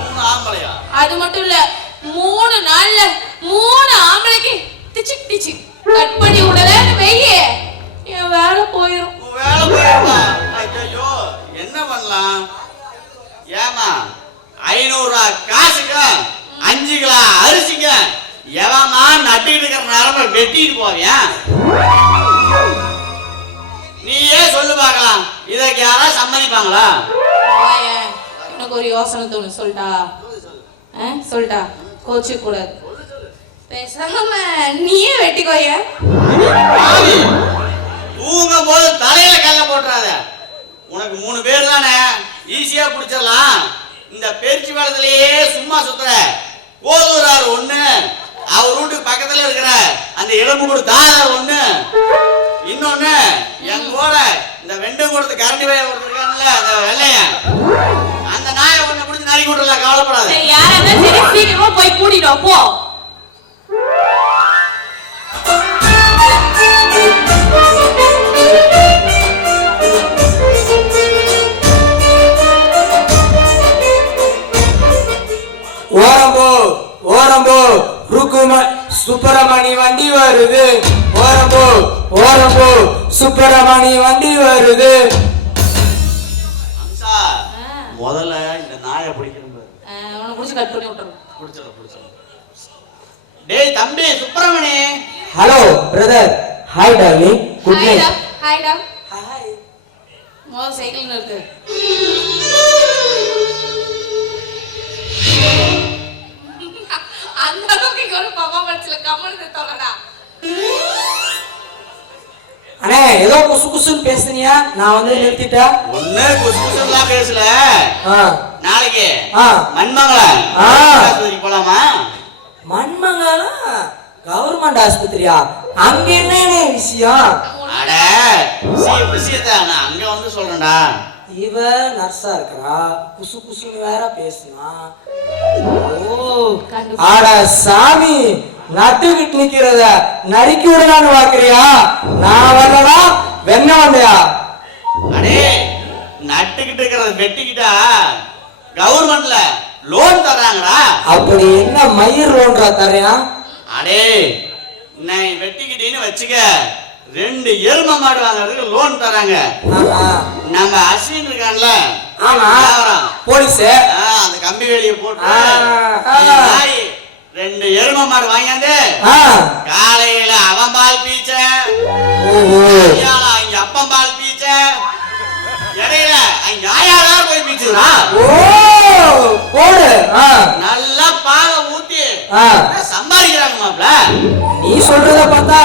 3 ஆம்பளையா? அது மட்டும் இல்ல, 3 நாள்ல 3 ஆம்பளைக்கு டிச்சிக் டிச்சிக் கட் பண்ணி விடலன்னு வெய்யே, என் வேலை போயிரும். உன் வேலை போயிருமா? ஐயோ என்ன பண்ணலாம்? ஏமா 500 ரூபாய் காசுக்கு 5 கிலோ அரிசிங்க எவமா நட்டிட்டு இருக்கிற நரம்ப வெட்டிட்டு போவியா? நீயே சொல்லு பார்க்கலாம். இதற்கு யாரா சம்மதிப்பாங்களா? வாயேன், எனக்கு ஒரு யோசனை தோணு. சொல்லிட்டா? சொல்லிட்டா? கோச்சு கூடாது. பேசாம நீயே வெட்டிக்கோய. தூங்கும் போது தலையில கல்ல போட்டுறாத. உனக்கு 3 பேர் தானே, ஈஸியா பிடிச்சிடலாம். இந்த பெருச்சி வேளத்திலேயே சும்மா சுத்துற கோதூரார் ஒண்ணு, அவர் வீட்டுக்கு பக்கத்துல இருக்கிற அந்த எலும்புக்கூடு தாதார் ஒண்ணு, இன்னொன்னு எங்கூட இந்த வெண்டங்கூடத்து கரண்டி வாய கொடுத்துருக்காங்கல்ல அந்த வெள்ளையன், அந்த நாயை ஒண்ணு பிடிச்சி நறுக்கி விட்டுறலாம். கவலைப்படாத. சரி, யாரா இருந்தாலும் சரி, சீக்கிரமா போய் கூட்டிட்டு போ. ஓரம்போ ஓரம்போ சுப்பிரமணி வண்டி வருது. ஓரம்போ ஓரம்போ சுப்பிரமணி வண்டி வருது. அம்சா முதல்ல இந்த நாயை பிடிக்கணும் பாரு. அவனை புடிச்சு கட் பண்ணி விட்டுறோம். பிடிச்சிடலாம். டேய் தம்பி Subramani. Hello brother. Hi darling. Good night. ஹாய்டா. ஹாய். மொத சைக்கிள் நிறுத்து. அந்த அளவுக்கு இங்க ஒரு பர்ஃபார்மன்ஸ்ல கமெண்ட் தரலடா. அண்ணே ஏதோ குசு குசுன்னு பேசுனியா? நான் வந்து நிறுத்திட்டா? ஒண்ணு குசு குசுலாம் பேசல. ஆ. நாளைக்கு ஆ. மண்மங்கலம் ஆ. ஆஸ்பத்திரிக்கு போலாமா? மண்மங்கலம் கவர்மெண்ட் ஆஸ்பத்திரியா? அங்க என்ன விஷயம்? அட விஷயத்த நான் அங்க வந்து சொல்றேன்டா. இவ நர்ஸா இருக்கா, குசு குசுன்னு வேற பேசுனா. ஓ ஆட சாமி, நட்டுக்கிட்டு நிக்கிறத நறுக்கி விடலான்னு பாக்குறியா? நான் வரலடா, வெண்ண வந்தையா? அடே நட்டுக்கிட்டு இருக்கிறத வெட்டிக்கிட்டா கவர்மெண்ட்ல லோன் தராங்கடா. அப்படி என்ன மயிர் லோன்றா தரையா? அடே நான் வெட்டிக்கிட்டேன்னு வச்சுக்க, 2 எருமை மாடு வாங்குறதுக்கு லோன் தராங்க. நம்ம அஸ்வின் இருக்கான்ல, ஆமா போலீஸ், அந்த கம்பி வேலியை போட்டு 2 எருமை மாடு வாங்கியாந்து காலையில அவன் பால் பீச்ச, அங்க அப்பன் பால் பீச்ச, இடையில அங்க ஆயாதான் போய் பீச்சுடா. போடு நல்லா பாலை ஊத்தி சம்பாதிக்கிறாங்க மாப்ள. நீ சொல்றத பார்த்தா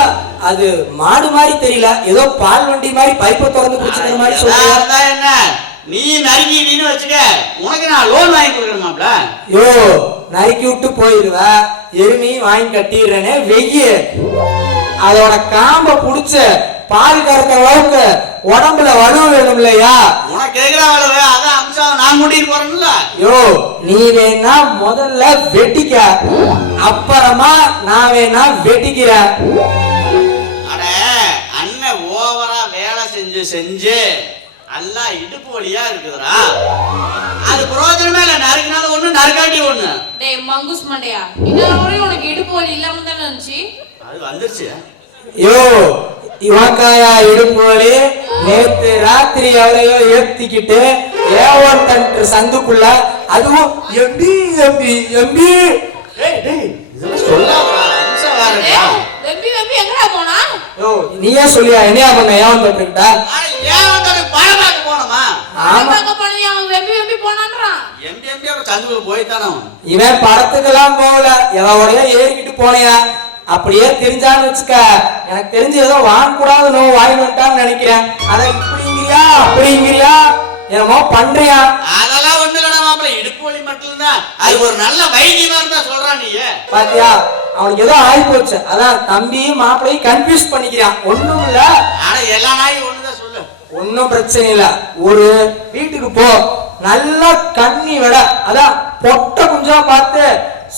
அது மாடு மாதிரி தெரியல, ஏதோ பால் வண்டி மாதிரி பைப்பை திறந்து குடிச்சுக்கிற மாதிரி சொல்றா. என்ன நீ நறுக்கிட்டீன்னு வச்சுக்க, உனக்கு நான் லோன் வாங்கி கொடுக்குறேன் மாப்ள. யோ நறுக்கி விட்டு போயிருவ, எருமி வாங்கி கட்டிடுறேனே வெய்ய, அதோட காம்ப புடிச்ச பால் கறக்கிற அளவுக்கு உடம்புல வலுவு வேணும் இல்லையா? உனக்கு கேக்குற அளவு அதான் அம்சம் நான் கூட்டிட்டு போறேன்ல. யோ நீ வேணா முதல்ல வெட்டிக்க, அப்புறமா நான் வேணா வெட்டிக்கிறேன். அட அண்ணன் ஓவரா வேலை செஞ்சு எல்லாம் இடுப்பு வலியா இருக்குதுடா. அது பிரயோஜனமே இல்ல. நறுக்கினாலும் ஒண்ணு, நறுக்காட்டி ஒண்ணு. டேய் மங்குஸ் மண்டையா, இன்னொரு முறை உனக்கு இடுப்பு வலி இல்லாம தானே இருந்துச்சு? அது வந்துருச்சு. யோ இவக்காயா இடுப்பு வலி, நேத்து ராத்திரி எவ்வளையோ ஏத்திக்கிட்டு ஏவன் தன்று சந்துக்குள்ள, அதுவும் எம்பி எம்பி எம்பி. இதெல்லாம் சொல்லாதடா, அம்சம் வேறடா. வெம்பி வெம்பி எங்கடா போனா? யோ நீயே சொல்லியா என்னையா பண்ண ஏவன் தட்டுக்கிட்ட? அட ஏன் வந்து பணம் பார்க்க போனோமா? ஆமா போனது அவன் வெம்பி வெம்பி எம்பி போனான்றான். எம்பி அப்ப சந்துக்குள்ள போய்த்தானே அவன். இவன் படத்துக்கெல்லாம் போகல, எவடைய ஏறிக்கிட்டு போனையா. அப்படியே தெரிஞ்சான்னு வச்சுக்க, எனக்கு தெரிஞ்சு ஏதோ வாங்கக்கூடாது நோ வாங்கி வந்துட்டான்னு நினைக்கிறேன். ஆனா இப்படிங்கிறியா அப்படிங்கிறியா என்னமோ பண்றியா? அதெல்லாம் ஒண்ணு இல்லடா மாப்பிள்ள, இடுப்பு வலி மட்டும்தான். அது ஒரு நல்ல வைத்தியமா இருந்தா சொல்றான் நீ. பாத்தியா, அவனுக்கு ஏதோ ஆகி போச்சு. அதான் தம்பியும் மாப்பிளையும் கன்ஃபியூஸ் பண்ணிக்கிறான். ஒண்ணும் இல்ல, ஆனா எல்லா நாயும் ஒண்ணுதான் சொல்லு. ஒன்னும் பிரச்சனை இல்ல. ஒரு வீட்டுக்கு போ, நல்லா கண்ணி விட, அதான் பொட்டை குஞ்சா பார்த்து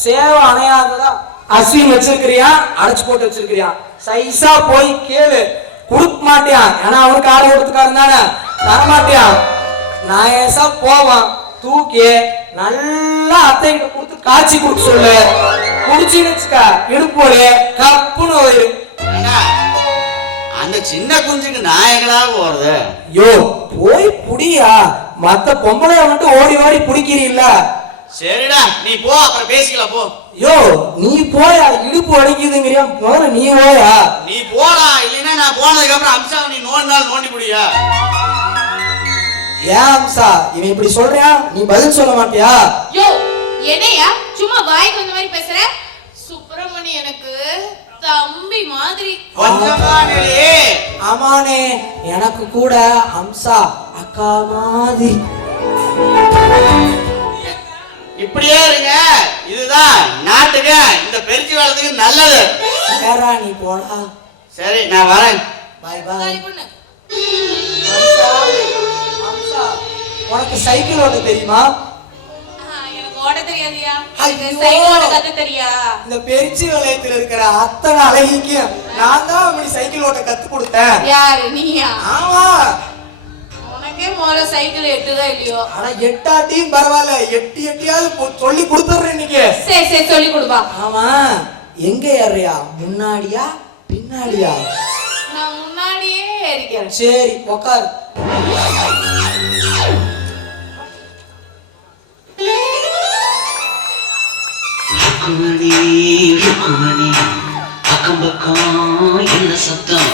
சேவை அணையாததா அஸ்வின் வச்சிருக்கிறியா, அடைச்சு போட்டு வச்சிருக்கிறியா, சைஸா போய் கேளு. கொடுக்க மாட்டியான், ஏன்னா அவனுக்கு ஆளை கொடுத்துக்காரன் தானே, தரமாட்டியான். நாயசா போவான், தூக்கி நல்லா அத்தை கிட்ட கொடுத்து காய்ச்சி குடுக்க சொல்லு. குடிச்சின்னு வச்சுக்க, இடுப்போடு கப்புன்னு போயிரு. அந்த சின்ன குஞ்சுக்கு நாயகனாக போறது. யோ போய் புடியா, மத்த பொம்பளைய மட்டும் ஓடி ஓடி புடிக்கிறீல்ல. சரிடா நீ போ, அப்புறம் பேசிக்கலாம் போ. யோ நீ போயா, இடுப்பு வலிக்குதுங்கிறியா, முதல்ல நீ போயா. நீ போடா, இல்லைன்னா நான் போனதுக்கு அப்புறம் அம்சாவை நீ நோண்டினாலும் நோண்டி முடியா. ஏன் அம்சா இவன் இப்படி சொல்றான், நீ பதில் சொல்ல மாட்டியா? யோ என்னையா சும்மா வாய்க்கு வந்த மாதிரி பேசுற? சுப்பிரமணி எனக்கு தம்பி மாதிரி. ஆமானே, எனக்கு கூட அம்சா அக்கா மாதிரி. இப்படியே இருங்க, இதுதான் நாட்டுக்கு இந்த பெருச்சி வளத்துக்கு நல்லது. வேறா நீ போடா. சரி நான் வரேன். பாய் பாய். சரி பொண்ணு. அம்சா, உனக்கு சைக்கிள் ஓட்ட தெரியுமா? எனக்கு ஓட தெரியாதியா. ஐயோ. சைக்கிள் ஓட கத்து தெரியா? இந்த பெருச்சி வளையத்துல இருக்கிற அத்தனை அழகிக்கு நான் தான் அப்படி சைக்கிள் ஓட்ட கத்து கொடுத்தேன். யாரு நீயா? ஆமா. உனக்கே மோர சைக்கிள் எட்டுதா இல்லையோ? ஆனா எட்டாட்டியும் பரவாயில்ல, எட்டியாவது சொல்லி கொடுத்துறேன் இன்னைக்கு. சரி சரி சொல்லி கொடுப்பா. ஆமா, எங்க ஏறியா, முன்னாடியா பின்னாடியா? நான் முன்னாடியே ஏறிக்கிறேன். சரி உக்கார். ருக்குமணி அக்கம் பக்கம் என்ன சத்தம்?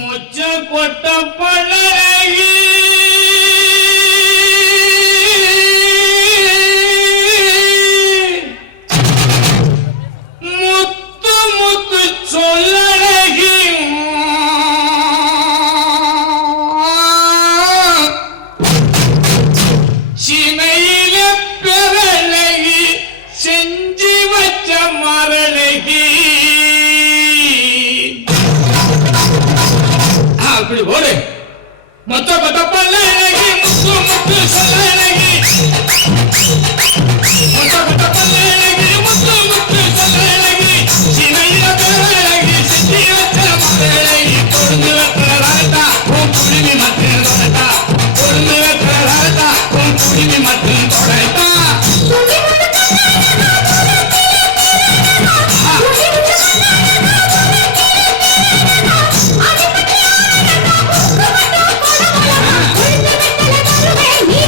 முச்ச கொட்ட பழகி முத்து முத்து சொல்லழகி சினையில பெறழகி செஞ்சு வச்ச மரழகி. அப்படி போடு. மொத்த கொத்த பல்லழகி முத்து முத்து சொல்லழகி. மொத்த கொத்த பல்லழகி முத்து முத்து சொல்லழகி. சினையில பெறழகி செஞ்சு வச்ச மரழகி. பொருந்து வைக்கிற ராட்டா உன் குடிமி மட்டும் தொடட்டா. பொருந்து வைக்கிற ராட்டா உன் குடிமி மட்டும் தொடட்டா. நீ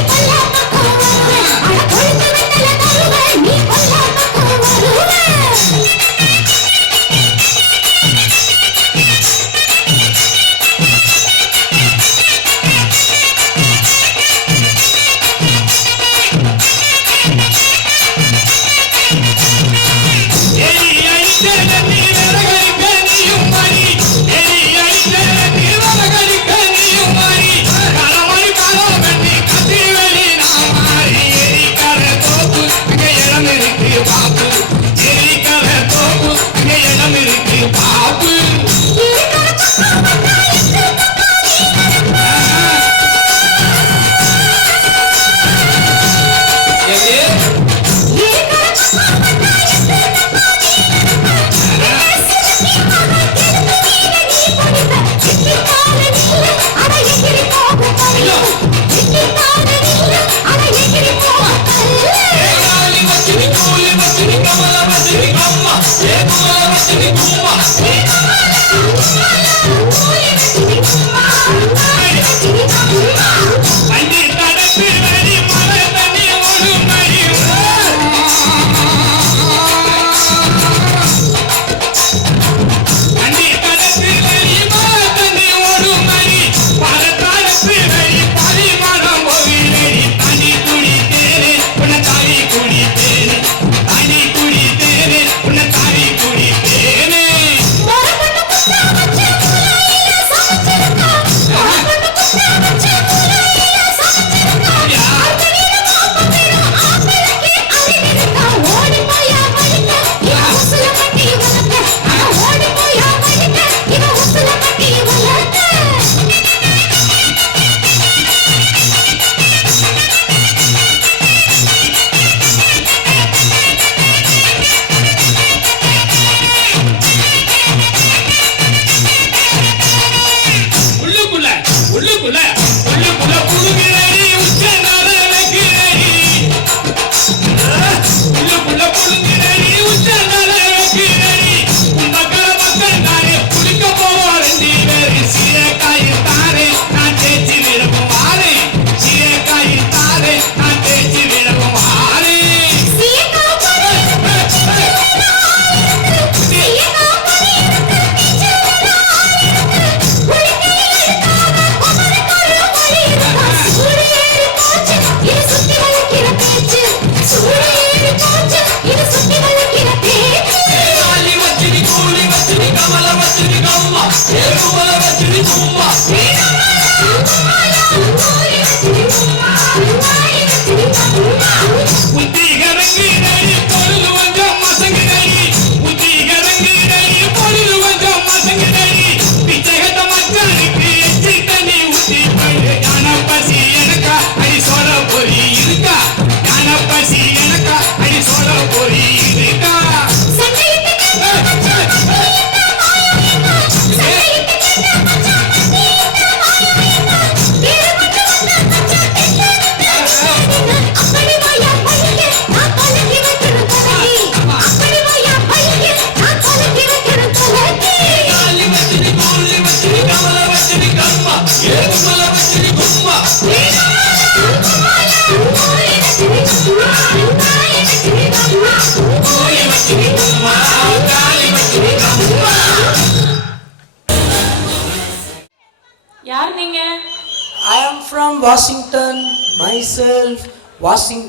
myself watching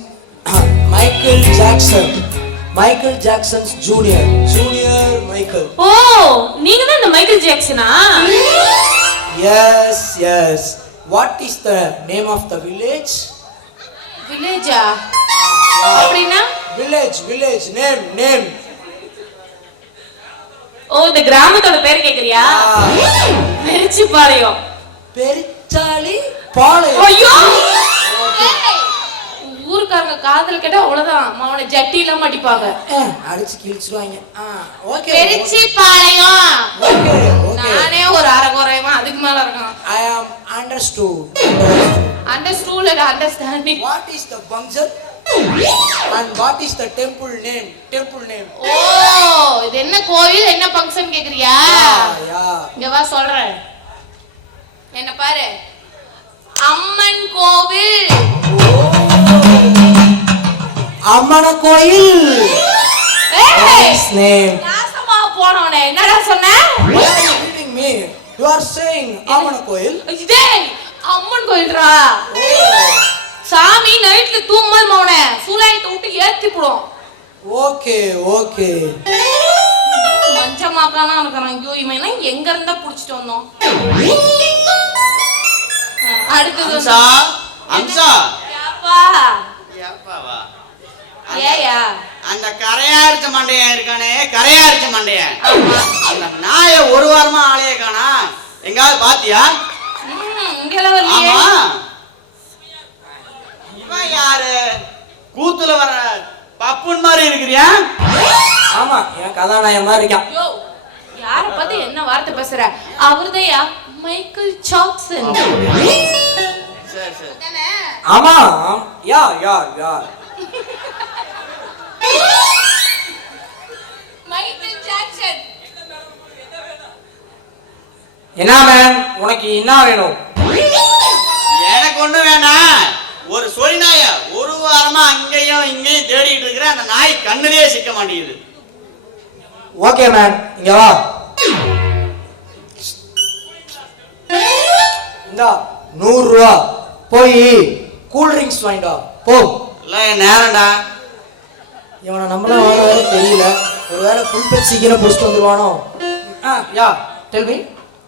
Michael Jackson. Michael Jackson's Junior Michael. ஓ நீங்க தான் இந்த மைக்கேல் ஜாக்சனா? Yes. What is the name of the village? வில்லேஜா? அப்படினா? Village name. ஓ இந்த கிராமத்தோட பேர் கேக்குறியா? பெரிச்சிபாளையம். பெரிச்சாளி பாளையம். ஐயோ! ஊர்க்காரங்க காதல கேட்டா அவ்வளவுதான் அவனை ஜட்டில மாட்டிப்பாங்க. அடிச்சு கிழிச்சுவாங்க. ஓகே. பெரிச்சிபாளையம். ஓகே. நானே ஒரு அரைகுறையமா அதுக்கு மேல இருக்கான். I am understood. Understood and understanding. What is the function? And what is the temple name? ஓ இது என்ன கோயில் என்ன ஃபங்க்ஷன் கேக்குறியா? Yeah. இங்க வா சொல்றேன். என்ன பாரு. அம்மன் கோவில். அம்மன் கோயில். ஏய் name. நாசமா போனவனே என்னடா சொன்ன? Why are you beating me? You are saying அம்மன் கோயில். டேய் அம்மன் கோயில்ரா. சாமி நைட்ல தூங்கும்போது மவனே சூலாயத்தை விட்டு ஏத்தி போடும். ஓகே. மஞ்சமாக்கானா இருக்கான். ஐயோ இவன் எங்க இருந்தா புடிச்சிட்டு வந்தோம். அடுத்தது அம்சா யாப்பா ஏயா அந்த கரையாரிச்ச மண்டையன் இருக்கானே கரையாரிச்ச மண்டையன் அந்த நாயை ஒரு வாரமா ஆளையே காணா எங்காவது பாத்தியா? இங்கெல்லாம் வரலையே. ஆமா இவன் யாரு கூத்துல வர பப்புன் மாதிரி இருக்கிறியா? ஆமா என் கதாநாயகன் மாதிரி இருக்கான். யோ யார பார்த்து என்ன வார்த்தை பேசுற? அவர்தையா மைக்கேல் ஜாக்சன். சரி தானே? ஆமா யா மைக்கேல் ஜாக்சன். என்ன மேன் உனக்கு என்ன வேணும்? எனக்கு ஒண்ணு வேண்டாம். ஒரு சொறி நாய ஒரு வாரமா அங்கேயும் இங்கேயும் தேடிட்டு இருக்கிற அந்த நாய் கண்ணுலயே சிக்க மாட்டேங்குது. ஓகே மேன் இங்க வா. இந்தா 100 ரூபா போய் கூல் ட்ரிங்க்ஸ் வாங்கிட்டு வா போ. இல்ல நேரம்டா. இவனை நம்மளாம் வாங்க வேற தெரியல. ஒருவேளை புல் பெப்சிக்கு புடிச்சிட்டு வந்துருவானோ? யா டெல் மீ.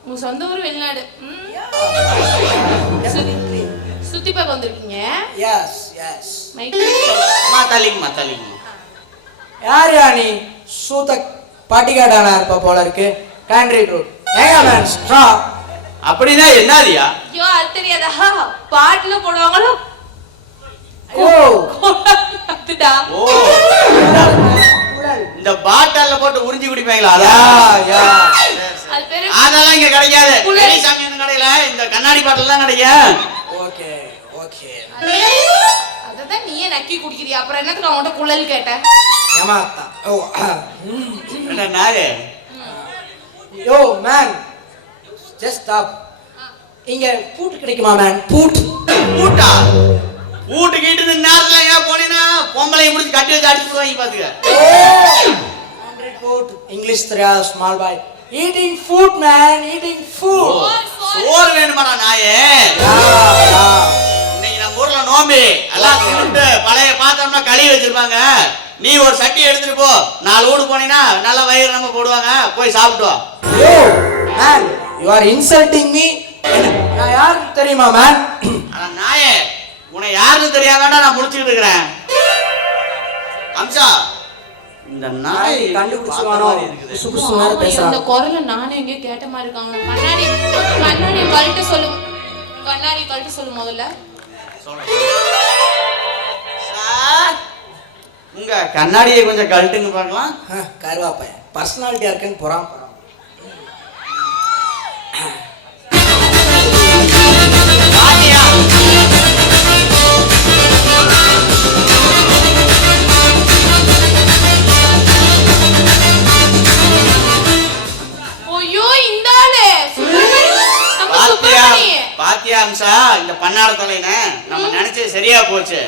உங்க சொந்த ஊர் வெளிநாடு. சுத்தி பார்க்க வந்திருக்கீங்க. எஸ் மைக்கேல் மத்தலிங்க யார் நீ? சூத்த பாட்டிக்காடானா இருப்ப போல இருக்கு. கான்ட்ரி ரோட் ஏங்க மேன் ஸ்ட்ரா அப்படின்னா என்னதியா? ஐயோ அது தெரியாதா? பாட்டுல போடுவாங்களோ. ஓ அதுடா. ஓ இந்த பாட்டில்ல போட்டு உறிஞ்சி குடிப்பாங்களா? யா அது பேரு அதெல்லாம் இங்க கிடைக்காது. பெரியசாமி கடையில இந்த கண்ணாடி பாட்டில் தான் கிடைக்கும். ஓகே அததான் நீயே நக்கி குடிக்கிறியா? அப்புறம் என்னத்துக்கு அவன்கிட்ட குழல் கேட்ட? ஏமாத்தா. ஓ என்ன நாயே? Yo man just stop. இங்க பூட் கிடைக்குமா மேன்? பூட்டா? பூட்டு கிட்டு இந்த நேரத்துல ஏன் போனீனா பொம்பளை முடிச்சு கட்டி வச்சு அடிச்சு போடுவாங்க பாத்துக்க. பூட் இங்கிலீஷ் தெரியாத small boy. Eating food man eating food. சோறு வேணுமாடா நாயே? இன்னைக்கு நம்ம ஊர்ல நோம்பி எல்லாம் தின்னுட்டு பழைய பாத்திரம்னா கழுவி வச்சிருப்பாங்க. நீ ஒரு சட்டி எடுத்துட்டு போ. 4 ஊடு போனீங்கன்னா நல்ல வயிறு நம்ம போடுவாங்க. போய் சாப்பிட்டு வா. Yo man you are insulting me. நான் யாருக்கு தெரியுமா மேன்? அட நாயே உன்னை யாருன்னு தெரியாமடா நான் முடிச்சிட்டு இருக்கிறேன். அம்சா இந்த நாய் கண்டுபிடிச்சுவானோ? சுபுசு நேரா இந்த பேசுறான். குரல நானே எங்க கேட்ட மாதிரி இருக்காங்க. கண்ணாடி கழட்ட சொல்லு. கண்ணாடி கழட்ட சொல்லு முதல்ல. சார் உங்க கண்ணாடியை கொஞ்சம் கழட்டுங்க பார்க்கலாம். கருவாப்பையன் பர்சனாலிட்டியா இருக்குன்னு போறான். பாத்தியா? ஐயோ இந்த ஆளு நம்ம சுப்பிரமணி. பாத்தியா அம்சா இந்த பண்ணாட தலையின நம்ம நினைச்சது சரியா போச்சு.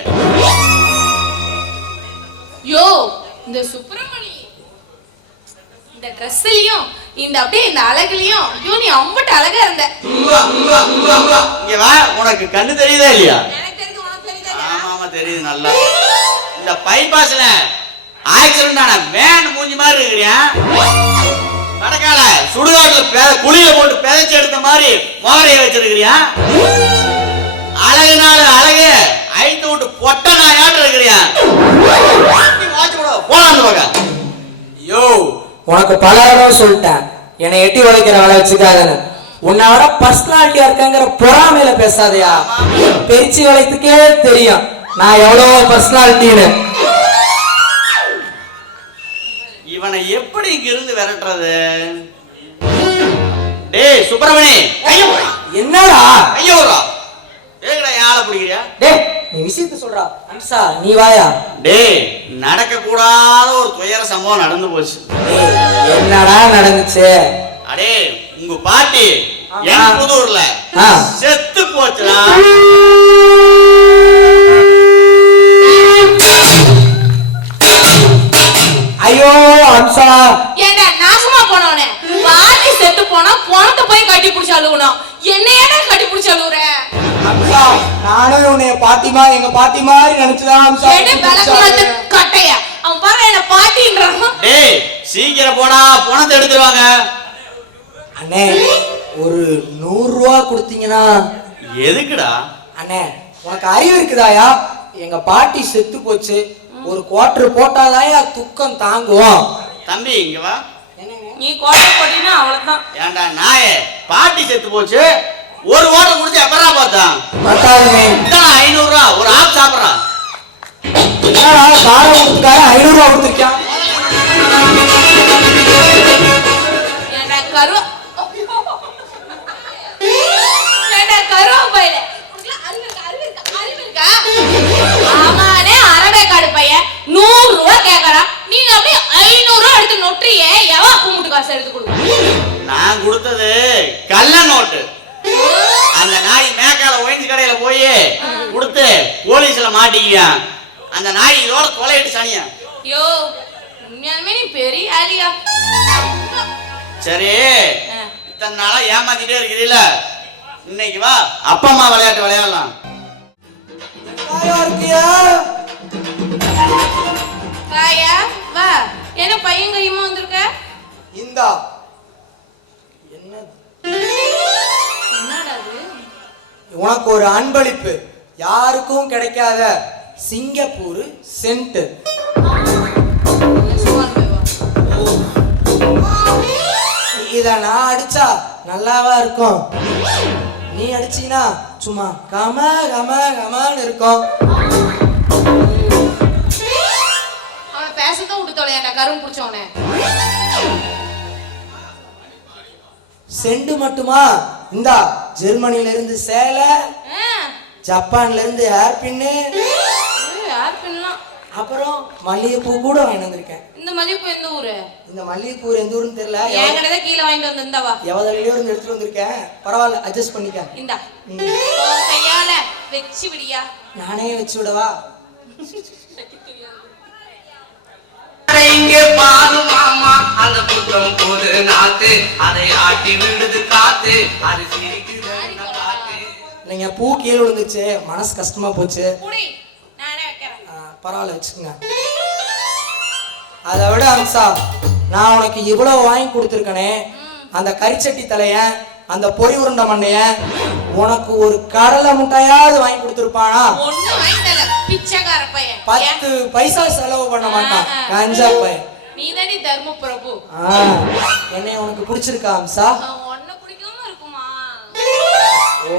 யோ இந்த சுப்பிரமணி இந்த ட்ரெஸ்லயும் இந்த அப்படியே இந்த அழகுலயும் ஐயோ நீ அம்பட்டு அழகா இருந்த. இங்க வா உனக்கு கண்ணு தெரியுதா இல்லையா? எனக்கு தெரிஞ்சு உனக்கு தெரியுதா? தெரியுது நல்லா. இந்த பைபாஸ்ல ஆக்சிடென்ட் ஆன வேன் மூஞ்சி மாதிரி இருக்கிறியா? கடக்கால சுடுகாட்டுல குழியில போட்டு பெதைச்சு எடுத்த மாதிரி மோரைய வச்சிருக்கிறியா? அழகுனால அழகு ஐத்து விட்டு பொட்ட நாயாட்டு இருக்கிறியா? போலாம் பக்கம். யோ, உனக்கு பல தடவை சொல்லிட்டேன் என்னை எட்டி உதைக்கிற வேலை வச்சுக்காதன்னு. உன்னை விட பர்சனாலிட்டியா இருக்கங்கிற பொறாமையில பேசாதயா. பெருச்சி வளையத்துக்கே தெரியும் நான் எவ்வளவு பர்சனாலிட்டின்னு. இவனை எப்படி இங்க இருந்து விரட்டுறது? டேய் சுப்பிரமணி, என்னடா ஐயோரா ஏங்கடா யாரை பிடிக்கிறியா? டேய் நீ விஷயத்த சொல்றா. அம்சா நீ வாயா. டேய் நடக்க கூடாத ஒரு துயர சம்பவம் நடந்து போச்சு. என்னடா நடந்துச்சு? அடே உங்க பாட்டி என் புதூர்ல செத்து போச்சுடா. ஐயோ அம்சா, ஏண்டா நாசமா போனவனே, பாட்டி செத்து போனா பணத்தை போய் கட்டி பிடிச்சு அழுகணும். என்ன ஏடா கட்டி பிடிச்சு அழுகுற? அம்சா நானும் உன்னை பாட்டிமா எங்க பாட்டி மாதிரி நினைச்சுதான் அம்சா. கட்டையா அவன் பாரு என்ன பாட்டின்றான். டேய் சீக்கிரம் போடா, பணத்தை எடுத்துருவாங்க. அண்ணே ஒரு 100 ரூபா கொடுத்தீங்கன்னா. எதுக்குடா? அண்ணே உனக்கு அறிவு இருக்குதாயா? எங்க பாட்டி செத்து போச்சு, ஒரு குவார்டர் போட்டாதாயா துக்கம் தாங்குவோம். தம்பி இங்க வா. நீ கோட்டை போட்டினா அவ்வளவுதான். ஏண்டா நாயே, பாட்டி செத்து போச்சு, ஒரு ஓட்டை முடிச்சு எப்படா பார்த்தான்? பத்தாதுமே. 500 ரூபா ஒரு ஆப் சாப்பிட்றான். என்னடா காரம் கொடுத்துக்கார 500 ரூபா கொடுத்துருக்கான். ஏண்டா கரு ஏண்டா கருவாப்பையில ஆமானே அரவேக்காடு பையன் 100 ரூபா கேக்குறான். நீங்க அப்படியே 500 ரூபா எடுத்து நொட்டுறியே, எவா கும்பிட்டு காசு எடுத்து கொடுக்க? நான் கொடுத்தது கள்ள நோட்டு. அந்த நாய் மேக்கால ஒயின்ஸ் கடையில போய் கொடுத்து போலீஸ்ல மாட்டிக்கியான். அந்த நாய் இதோட கொலையிட்டு சனியா. யோ உண்மையாலுமே நீ பெரிய ஆளியா. சரி இத்தனை நாளா ஏமாத்திட்டே இருக்கிறீல, இன்னைக்கு வா அப்பா அம்மா விளையாட்டு விளையாடலாம். காயா வா. என்ன பையன் கையுமா வந்திருக்க? இந்தா என்ன என்னடா அது? உனக்கு ஒரு அன்பளிப்பு, யாருக்கும் கிடைக்காத சிங்கப்பூர் சென்ட். இத நான் அடிச்சா நல்லாவா இருக்கும்? நீ அடிச்சீனா சும்மா கம கம கமன்னு இருக்கும். அவன் பேசத்தான் விட்டு தொலையாண்டா கரும் பிடிச்சவனே. செண்டு மட்டுமா? இந்தா ஜெர்மனில இருந்து சேலை, ஜப்பான்ல இருந்து ஹேர் பின்னு, யார் பின்னலாம். அப்புறம் மல்லிகைப்பூ கூட வாங்கிட்டு வந்திருக்கேன். இந்த மதிப்பு எந்த ஊரு? இந்த மல்லிகைப்பூ எந்த ஊருன்னு தெரியல, என் கடையில கீழே வாங்கிட்டு வந்திருந்தாவா? எவ்வளவு இருந்து எடுத்துட்டு வந்திருக்கேன். பரவாயில்ல அட்ஜஸ்ட் பண்ணிக்க. இந்தா கையால வச்சு விடியா. நானே வச்சு விடவா? இங்கே பாரு மாமா அந்த புத்தம் போது நாத்து அதை ஆட்டி விடுது காத்து அது சிரிக்குது காத்து. இல்லைங்க பூ கீழே விழுந்துச்சு, மனசு கஷ்டமா போச்சு. நானே வைக்கிறேன். பரவாயில்ல வச்சுக்கோங்க. அதை விட அம்சா, நான் உனக்கு இவ்வளவு வாங்கி கொடுத்துருக்கனே, அந்த கரிச்சட்டி தலைய, அந்த பொறி உருண்டை மண்டைய, உனக்கு ஒரு கடலை முட்டையாவது வாங்கி கொடுத்துருப்பானா? ஒண்ணு வாங்கி தரல, பிச்சைக்கார பையன். 10 பைசா செலவு பண்ண மாட்டான் கஞ்சா பையன். நீ தானே தர்ம பிரபு. என்னை உனக்கு பிடிச்சிருக்கா அம்சா? ஒன்ன பிடிக்காம இருக்குமா?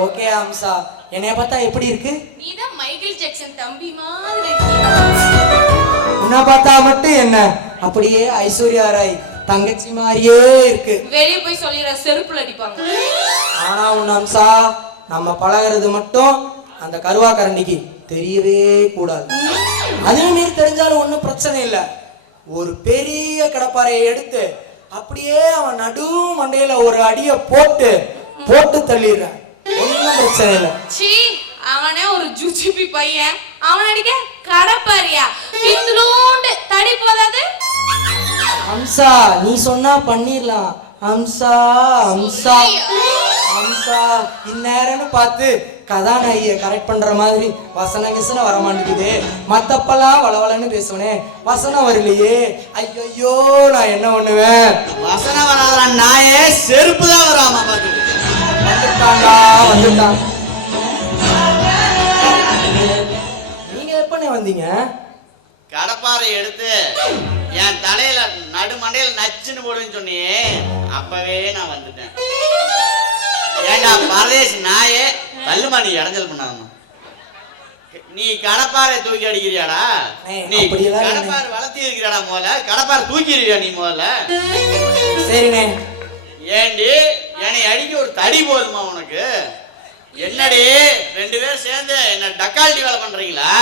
ஓகே அம்சா, என்னைய பார்த்தா எப்படி இருக்கு? நீ தான் மைக்கேல் ஜாக்சன் தம்பி மாதிரி இருக்கியா? உன்னை பார்த்தா மட்டும் என்ன, அப்படியே ஐஸ்வர்யா ராய் தங்கச்சி மாதிரியே இருக்கு. வெளியே போய் சொல்லிடுற, செருப்புல அடிப்பாங்க. ஆனா உன் அம்சா, நம்ம பழகிறது மட்டும் அந்த கருவா கரண்டிக்கு தெரியவே கூடாது. அதே மீறி தெரிஞ்சாலும் ஒன்றும் பிரச்சனை இல்லை. ஒரு பெரிய கடப்பாறையை எடுத்து அப்படியே அவன் நடு மண்டையில ஒரு அடிய போட்டு போட்டு தள்ளிடுறேன், ஒன்றும் பிரச்சனை இல்லை. சீ, அவனே ஒரு ஜுஜிபி பையன், அவன் அடிக்க கடப்பாரியா? இத்துலூண்டு தடி போதாது? அம்சா நீ சொன்னா பண்ணிடலாம். அம்சா அம்சா அம்சா இந்நேரம்னு பார்த்து கதாநாயகியை கரெக்ட் பண்ற மாதிரி வசன கிசன வர மாட்டேங்குது. மத்தப்பெல்லாம் வளவலன்னு பேசுவனே, வசனம் வரலையே. ஐயோ நான் என்ன பண்ணுவேன்? வசனம் வராதா நாயே, செருப்பு தான் வராமா பாத்து. வந்துட்டாங்க வந்துட்டாங்க. நீங்க எப்பனே வந்தீங்க? கடப்பாறை எடுத்து என் தலையில நடுமண்டையில நச்சுன்னு போடுன்னு சொன்னியே, அப்பவே நான் வந்துட்டேன். ஏண்டா பரதேஷ் நாயே, தள்ளுமா நீ இடைஞ்சல் பண்ணாதம்மா. நீ கடப்பாறை தூக்கி அடிக்கிறியாடா? நீ கடப்பாறை வளர்த்தி இருக்கிறாடா? முதல்ல கடப்பாறை தூக்கிடுவியா நீ முதல்ல? சரிண்ணே. ஏண்டி என்னை அடிக்க ஒரு தடி போதுமா உனக்கு? என்னடி ரெண்டு பேரும் சேர்ந்து என்ன டக்கால்ட்டி வேலை பண்றீங்களா?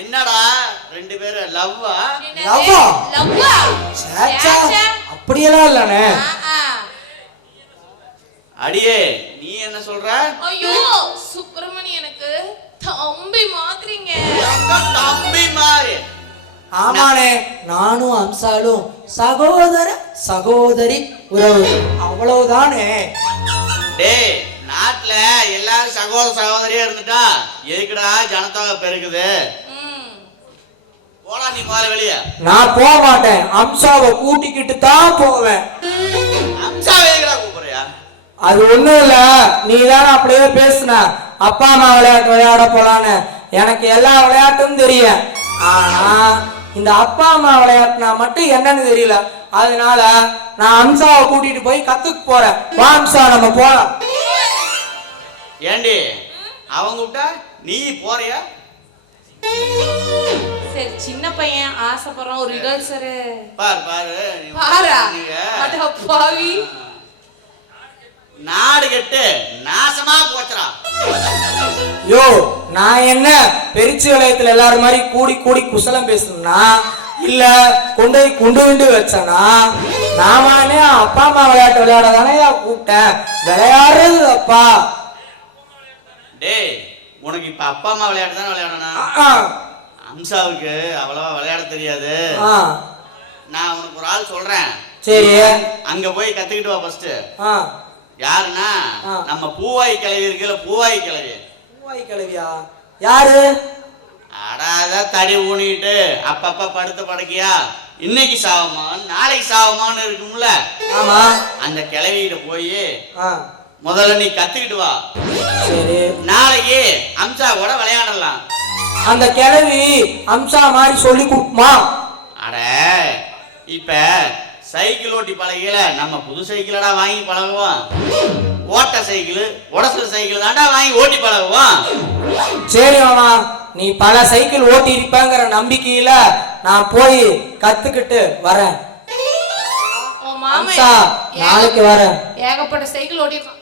என்னடா ரெண்டு பேரும் லவ்வா? லவ்வா? லவ்வா? அப்படியெல்லாம் இல்லண்ணே. அடியே நீ என்ன சொல்ற? ஐயோ சுப்பிரமணி எனக்கு தம்பி மாதிரிங்க. தம்பி மாதிரி? ஆமாண்ணே, நானும் அம்சாலும் சகோதர சகோதரி உறவு, அவ்வளவுதானே. டேய் நாட்டுல எல்லாரும் சகோதர சகோதரியா இருந்துட்டா எதுக்குடா ஜனத்தொகை பெருகுது? போடா நீ முதல்ல வெளிய. நான் போக மாட்டேன், அம்சாவை கூட்டிக்கிட்டு தான் போவேன். அம்சாவை எதுக்குடா கூப்பிடுறியா? அது ஒண்ணும் இல்ல, நீ தானே அப்படியே பேசுன அப்பா அம்மா விளையாட்டு விளையாட போலான்னு. எனக்கு எல்லா விளையாட்டும் தெரியும், ஆனா இந்த அப்பா அம்மா விளையாட்டுனா மட்டும் என்னன்னு தெரியல. அதனால நான் அம்சாவை கூட்டிட்டு போய் கத்துக்க போறேன். வா அம்சா நம்ம போலாம். ஏண்டி அவங்க விட்டா நீ போறியா? சரி சின்ன பையன் ஆசைப்படுறான், ஒரு ரிகல்சரு பாரு பாரு பாரா. அட பாவி, நாடு கெட்டு நாசமா போச்சுடா. யோ நான் என்ன பெருச்சி வளையத்துல எல்லாரும் மாதிரி கூடி கூடி குசலம் பேசணும்னா, இல்ல கொண்டு வச்சனா? நானே அப்பா அம்மா விளையாட்டு விளையாட தானே கூப்பிட்டேன். விளையாடுறது அப்பா. டேய் உனக்கு இப்ப அப்பா அம்மா விளையாட்டு தானே விளையாடணும். அம்சாவுக்கு அவ்வளவா விளையாட தெரியாது. நான் உனக்கு ஒரு ஆள் சொல்றேன். சரி அங்க போய் கத்துக்கிட்டு வா ஃபர்ஸ்ட். யாருன்னா நம்ம பூவாய் கிழவி இருக்குல்ல, பூவாய் கிழவி. பூவாய் கிழவியா? யாரு? அடாத தடி ஊனிட்டு அப்பப்ப படுத்த படுக்கையா இன்னைக்கு சாவமா நாளைக்கு சாவமான்னு இருக்கும்ல. ஆமா. அந்த கிழவிகிட்ட போய் முதல்ல நீ கத்துக்கிட்டு வா. சரி நாளைக்கு அம்சா கூட விளையாடலாம். அந்த கிழவி அம்சா மாதிரி சொல்லி கொடுக்குமா? அட இப்ப சைக்கிள் ஓட்டி பழகையில நம்ம புது சைக்கிளடா வாங்கி பழகுவோம். ஓட்ட சைக்கிள் உடசல் சைக்கிள் தாண்டா வாங்கி ஓட்டி பழகுவோம். சரி மாமா, நீ பல சைக்கிள் ஓட்டி இருப்பேங்கிற நம்பிக்கையில நான் போய் கத்துக்கிட்டு வரேன். அம்சா நாளைக்கு வரேன். ஏகப்பட்ட சைக்கிள் ஓட்டிருப்பான்.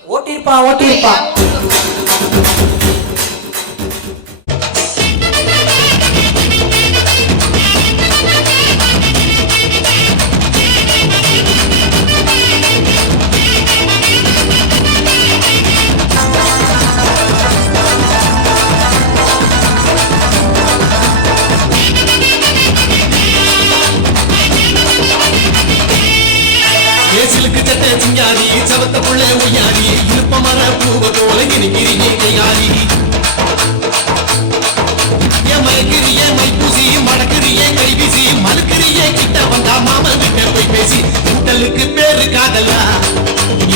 சிலுக்கு சட்ட சிங்காரி சவத்த புள்ள உய்யாரி இழுப்ப மர பூவ போல இருக்கிறீங்க கையாரி. மயக்கிறிய மைப்பூசி மடக்கிறிய கைவீசி மலுக்கிறிய கிட்ட வந்தா மாம கிட்ட போய் பேசி. கூட்டலுக்கு பேரு காதலா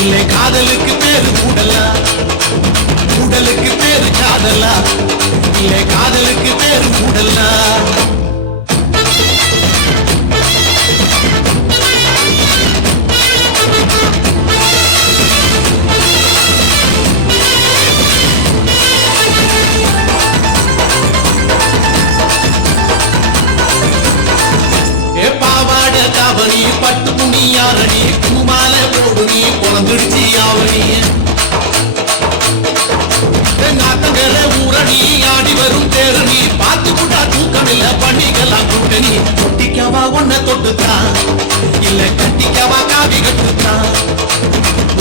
இல்லை காதலுக்கு பேரு கூடலா? கூடலுக்கு பேரு காதலா இல்லை காதலுக்கு பேரு கூடலா? தாவணி பட்டு துணி யாரணி பூமால போடு நீ பொழந்துடுச்சி யாவணி. நாத்தங்கர ஊரணி ஆடி வரும் தேரணி பார்த்து கூட்டா தூக்கமில்ல பண்ணிக்கலாம் கூட்டணி. ஒட்டிக்கவா ஒன்ன தொட்டுத்தான் இல்ல கட்டிக்கவா காவி கட்டுத்தான்.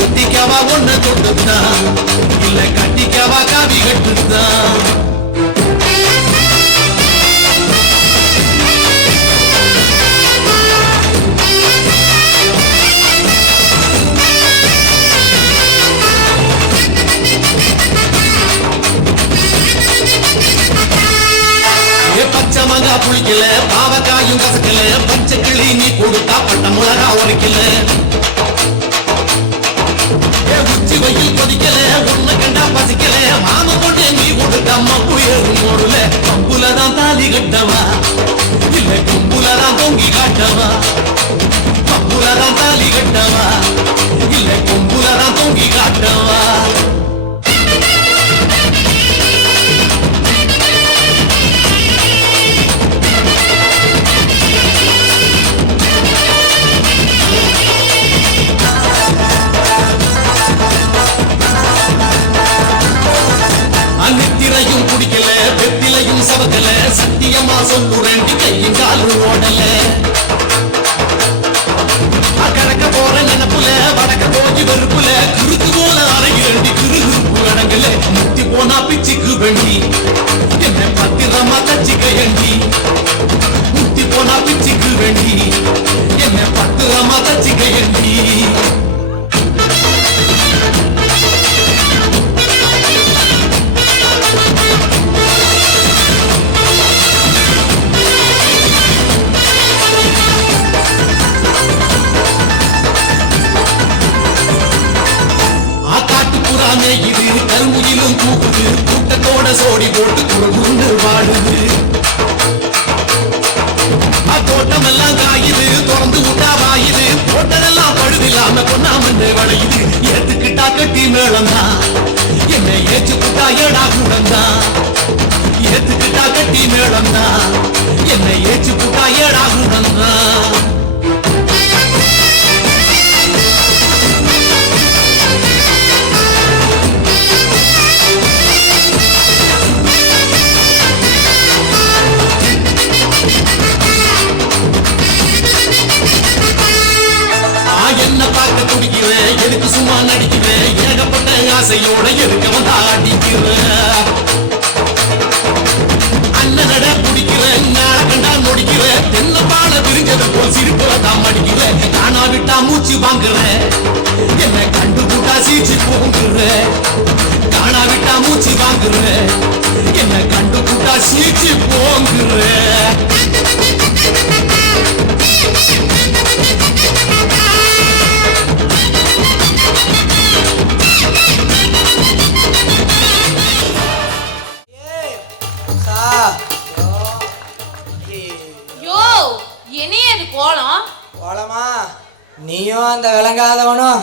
ஒட்டிக்கவா ஒன்ன தொட்டுத்தான் இல்ல கட்டிக்கவா காவி கட்டுத்தான். பச்சை மங்கா புளிக்கல பாவக்காயும் கசக்கல பச்சை கிளி நீ கொடுத்தா பட்ட மிளகா உரைக்கல உச்சி வெயில் கொதிக்கல உன்னை கண்டா பசிக்கல மாம கொண்டு நீ கொடுத்த மப்பு ஏறும் போடல பம்புலதான் தாலி கட்டவா இல்ல கும்புலதான் தொங்கி காட்டவா பம்புலதான் தாலி கட்டவா இல்ல கும்புலதான் தொங்கி காட்டவா அன்னித்திரையும் குடிக்கல வெத்திலையும் சவக்கல சத்தியமா சொல்லுறேன் கையும் காலும் ஓடல கடக்க போற நினப்புல வடக்க போய் வெறுப்புல குறுக்கு போல அறையிரண்டி குறுகுறுப்பு அடங்கல முத்தி போனா பிச்சுக்கு வெண்டி என்ன பத்திரமா தச்சிக்க எண்டி முத்தி போனா பிச்சுக்கு வெண்டி என்ன பத்திரமா தச்சிக்க எண்டி இது கருமுயிலும் கூக்குது கூட்டத்தோட சோடி போட்டு குறுகுண்டு வாடுது தோட்டம் எல்லாம் காயுது திறந்து விட்டா வாயுது தோட்டமெல்லாம் பழுதில்லாம பொன்னாமண்டு வளையுது ஏத்துக்கிட்டா கட்டி மேளம்தான் என்னை ஏச்சுக்கிட்டா ஏடா கூடந்தான் ஏத்துக்கிட்டா கட்டி மேளம்தான் என்னை ஏச்சுக்கிட்டா ஏடா கூடந்தான் என்ன பார்க்க துடிக்கிறேன் எதுக்கு சும்மா நடிக்கிறேன் ஏகப்பட்ட ஆசையோட எதுக்கு வந்து அடிக்கிறேன் அண்ணனட குடிக்கிறேன் நாள கண்டா நொடிக்கிறேன் தென்னப்பால விரிஞ்சது போல் சிரிப்புல தான் அடிக்கிறேன் நானா விட்டா மூச்சு வாங்குறேன் என்ன கண்டு கூட்டா சீச்சு போங்குறேன் காணா விட்டா மூச்சு வாங்குறேன் என்ன கண்டு கூட்டா சீச்சு போங்குறேன் போலமா நீயும் அந்த விளங்காதவனும்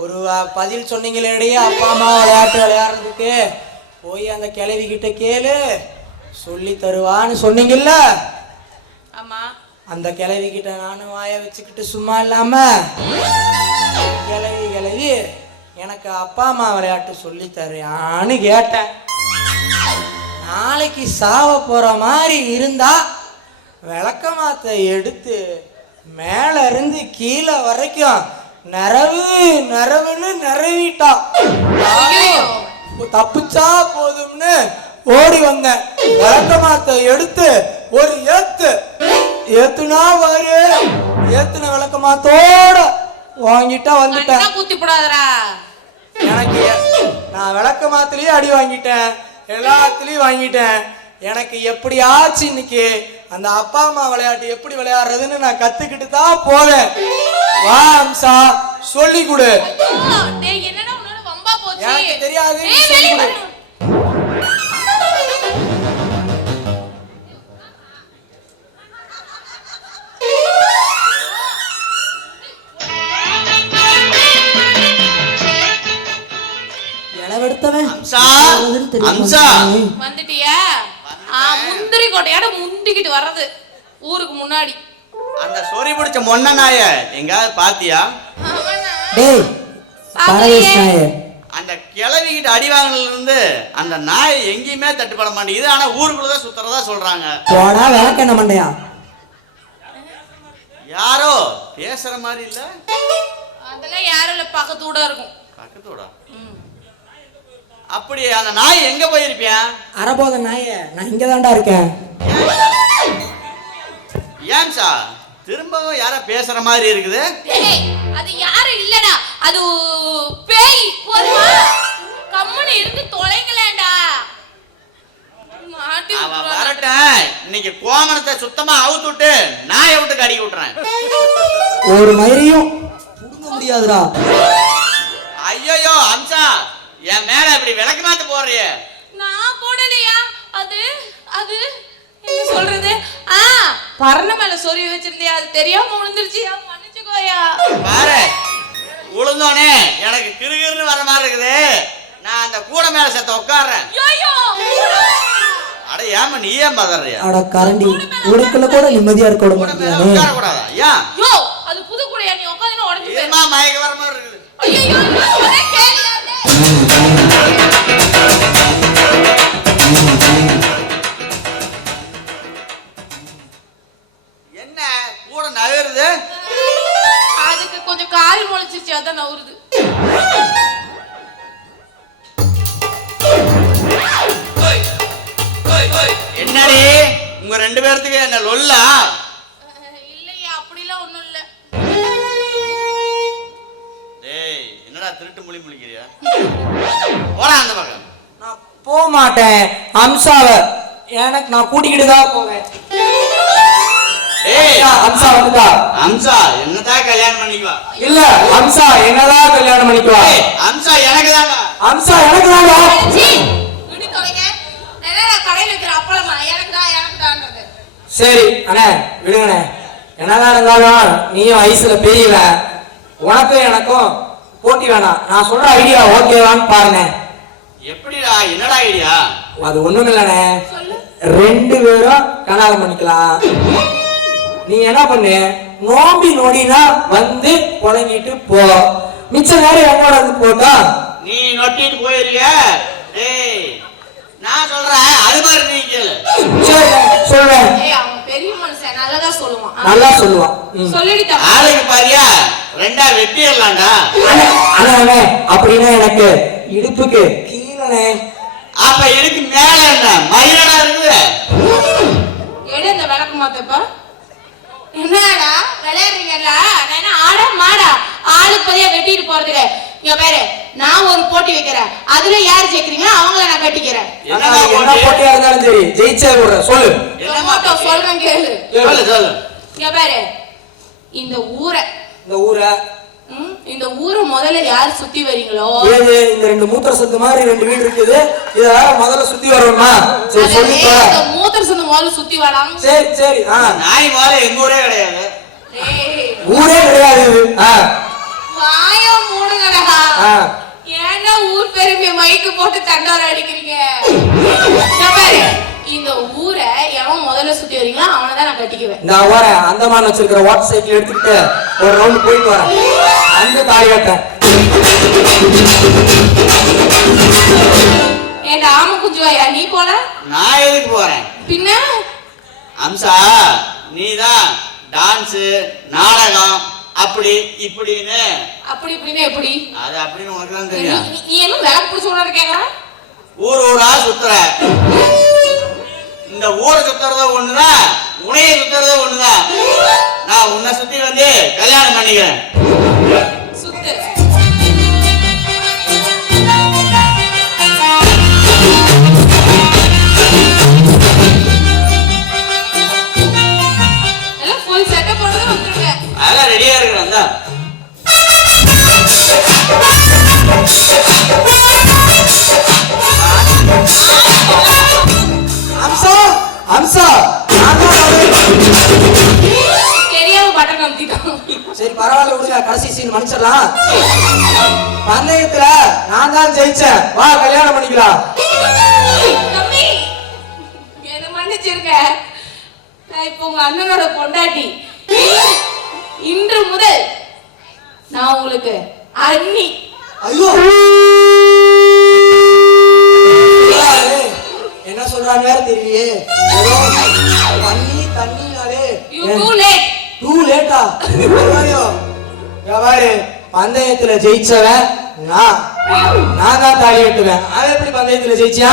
ஒரு பதில் சொன்னீங்களேடி அப்பா அம்மா விளையாட்டு விளையாடுறதுக்கு போய் அந்த கிழவி கிட்ட கேளு சொல்லி தருவான்னு சொன்னீங்கல்ல. ஆமா அந்த கிழவி கிட்ட நானும் வாய வச்சுக்கிட்டு சும்மா இல்லாம கிழவி எனக்கு அப்பா அம்மா விளையாட்டு சொல்லி தரியான்னு கேட்டேன். நாளைக்கு சாவ போற மாதிரி இருந்தா விளக்கமாத்தை எடுத்து மேல இருந்து கீழே வரைக்கும் நரவுன்னு நிறவிட்டா. தப்பிச்சா போதும்னு ஓடி வந்தேன். விளக்கமாத்தை எடுத்து ஒரு ஏத்துனா வாரு ஏத்துன விளக்கமாத்தோட வாங்கிட்டா வந்துட்டேன். குத்தி போடாதடா. எனக்கு நான் விளக்கமாத்திலயும் அடி வாங்கிட்டேன், எல்லாத்துலயும் வாங்கிட்டேன். எனக்கு எப்படி ஆச்சு இன்னைக்கு அந்த அப்பா அம்மா விளையாட்டு எப்படி விளையாடுறதுன்னு நான் கத்துக்கிட்டு தான் போவேன். வா அம்சா சொல்லி கொடு. என்னடா உன்னால வம்பா போச்சு. எனக்கு தெரியாது சொல்லி கொடு. வந்துட்டியா? முந்திரி கோட்டையாட முந்திக்கிட்டு வர்றது ஊருக்கு முன்னாடி. அந்த சொறி பிடிச்ச மொன்ன நாய எங்காவது பாத்தியா? அந்த கிளவி கிட்ட அடி வாங்கினதுல இருந்து அந்த நாய் எங்கேயுமே தட்டுப்பட மாட்டேங்குது. ஆனா ஊருக்குள்ளதான் சுத்துறதா சொல்றாங்க. போடா விளக்க என்ன மண்டையா? யாரோ பேசுற மாதிரி இல்ல. அதெல்லாம் யாரும் இல்ல, பக்கத்தூட இருக்கும். பக்கத்தூட? அப்படி அந்த நாய் எங்க போயிருப்பியா? அரபோத நாய நான் இங்கதான்டா இருக்கேன். ஏன் சா திரும்பவும் யார பேசுற மாதிரி இருக்குது? அது யாரும் இல்லடா, அது பேய். போதுமா? கம்முனு இருந்து தொலைங்கலடா. கட்டி அவ விட்டுருவாங்க. வரட்டும். இன்னைக்கு கோமணத்தை சுத்தமா அவுத்து விட்டு நாயை விட்டு கடி விட்டுறேன். ஒரு மயிரையும் புடுங்க முடியாதுடா. ஐயோ அம்சா, என் மேல இப்படி விளக்கு மாத்து போறிய? நான் போடலையா? அது அது என்ன சொல்றது? பரண மேல சொறி வச்சிருந்தியா, அது தெரியாம விழுந்துருச்சியா, மன்னிச்சுக்கோயா. பாரு, உளுந்தோனே எனக்கு கிறுகிறுன்னு வர மாதிரி இருக்குது. நான் அந்த கூட மேல சேர்த்து உட்கார்றேன். ஐயோ அட ஏமா நீ ஏன் பதறியா? அட கரண்டி, உனக்குள்ள கூட நிம்மதியா இருக்க கூட மேல உட்கார கூடாதா? ஏன்? யோ, அது புது கூடையா, நீ உட்கார்ந்து உடைஞ்சு போயிரு. ஏமா மயக்க வர மாதிரி இருக்குது? ஐயோ ஒரே கேலியா இருக்கு. என்ன கூட நகருது? அதுக்கு கொஞ்சம் கால் முளைச்சிருச்சு, அதான் நவுறுது. என்னடி உங்க ரெண்டு பேர்த்துக்கு என்ன லொல்லா? இல்லையா, அப்படிலாம் ஒண்ணும் இல்ல. டேய், என்னடா திருட்டு முழி முழிக்கிறியா? போடா அந்த பக்கம். நான் போக மாட்டேன். அம்சாவ எனக்கு நான் கூட்டிக்கிட்டு தான் போவேன். ஏய் அம்சா வந்துட்டா. அம்சா என்னதான் கல்யாணம் பண்ணிக்குவா? இல்ல, அம்சா என்னதான் கல்யாணம் பண்ணிக்குவா. ஏய் அம்சா எனக்கு தான்டா. அம்சா எனக்கு தான்டா. சீ, விடு தொலைங்க. நான் கடையில வைக்கிற அப்பளமா எனக்கு தான்ன்றது. சரி அண்ணே, விடுங்கண்ணே. என்னதான் இருந்தாலும் நீயும் வயசுல பெரியவ, உனக்கும் எனக்கும் போட்டி வேணாம். நான் சொல்ற ஐடியா ஓகேவான்னு பாருங்க. எப்படிடா, என்னடா ஐடியா? அது ஒண்ணும் இல்லண்ணே, ரெண்டு பேரும் கல்யாணம் பண்ணிக்கலாம். நீ என்ன பண்ணு, நோம்பி நொடினா வந்து புழங்கிட்டு போ. மிச்ச நேரம் என்னோட வந்து போட்டா நீ நொட்டிட்டு போயிருக்க. டேய் நான் சொல்றேன், அது மாதிரி நீ கேளு. சரி சொல்றேன். ஏய், அவன் பெரிய மனுஷன், நல்லதா சொல்லுவான். நல்லா சொல்லுவான். ம். சொல்லிடி தம்பி. ஆளுக்கு பாரியா ரெண்டா வெட்டிடலாம்டா. அண்ணே அப்படின்னா எனக்கு இடுப்புக்கு கீழே. அப்ப எனக்கு மேல என்ன மயிலடா இருக்குது? எடு இந்த விளக்கு மாத்தப்பா. என்னடா விளையாடுறீங்களா? நான் என்ன ஆடா மாடா? ஆளுக்கு பதியா வெட்டிட்டு போறதுக்கு. இங்க பாரு, நான் ஒரு போட்டி வைக்கிறேன். அதுல யார் ஜெயிக்கிறீங்களோ அவங்கள நான் கட்டிக்கிறேன். என்னடா என்ன போட்டியா இருந்தாலும் சரி ஜெயிச்சே விடுற. சொல்லு. மோட்டோ சொல்றேன் கேளு. சொல்லு சொல்லு. இங்க பாரு, இந்த ஊரை இந்த ஊரை முதல்ல யார் சுத்தி வரீங்களோ, ஏது இந்த ரெண்டு மூத்திர சத்து மாதிரி ரெண்டு வீடு இருக்குது, இத வேற முதல்ல சுத்தி வரணுமா? சரி அதே சொல்லி இந்த மூத்திர சந்து முதல்ல சுத்தி வாடாங்க. சரி சரி. நாய் முதல்ல எங்க ஊரே கிடையாது. ஏய், ஊரே கிடையாது இது. வாய மூடுங்கடா. ஏன்டா ஊர் பெருமையை மைக்கு போட்டு தண்டோர அடிக்கிறீங்க? இங்க பாரு, இந்த ஊரை எவன் முதல்ல சுத்தி வரீங்களோ அவனை தான் நான் கட்டிக்குவேன். நான் வரேன், அந்தமான் வச்சிருக்கிற வாட்டர் சைக்கிள் எடுத்துக்கிட்டு ஒரு ரவுண்ட் போயிட்டு வரேன். அந்த தாலி கட்டேன். ஏண்டா ஆம குஞ்சுவாயா, நீ போல? நான் எதுக்கு போறேன்? பின்ன அம்சா, நீதான் டான்ஸ் நாடகம் அப்படி இப்படின்னு. அப்படி இப்படின்னு எப்படி? அது அப்படின்னு உனக்கு தான் தெரியும். நீ என்ன விளக்கு பிடிச்ச உடனே கேக்குற? ஊர் ஊரா சுத்துற. இந்த ஊரை சுத்துறத ஒண்ணுதான், உனைய சுத்துறத ஒண்ணுதான். நான் உன்னை சுத்தி வந்து கல்யாணம் பண்ணிக்கிறேன். சுத்து. எல்லாம் ஃபுல் செட்டப் போட்டு வந்துருங்க. அதெல்லாம் ரெடியா இருக்கிறேன் தான். அம்சா அம்சா தெரியாம பட்டன் அமுத்திட்டான். சரி பரவாயில்ல விடுங்க, கடைசி சீன் மன்னிச்சிடலாம். பந்தயத்துல நான் தான் ஜெயிச்சேன், வா கல்யாணம் பண்ணிக்கலாம். தம்பி, என்ன மன்னிச்சிருக்க. நான் இப்ப உங்க அண்ணனோட பொண்டாட்டி. இன்று முதல் நான் உங்களுக்கு அண்ணி. ஐயோ என்ன சொல்றாங்க வேற தெரியலையே. ஏதோ தண்ணி தண்ணினாலே You too late. டூ லேட்டா. ஐயோ பாரு, பந்தயத்துல ஜெயிச்சவன் நான் தான் தாலி கட்டுவேன். அவன் எப்படி பந்தயத்துல ஜெயிச்சியா?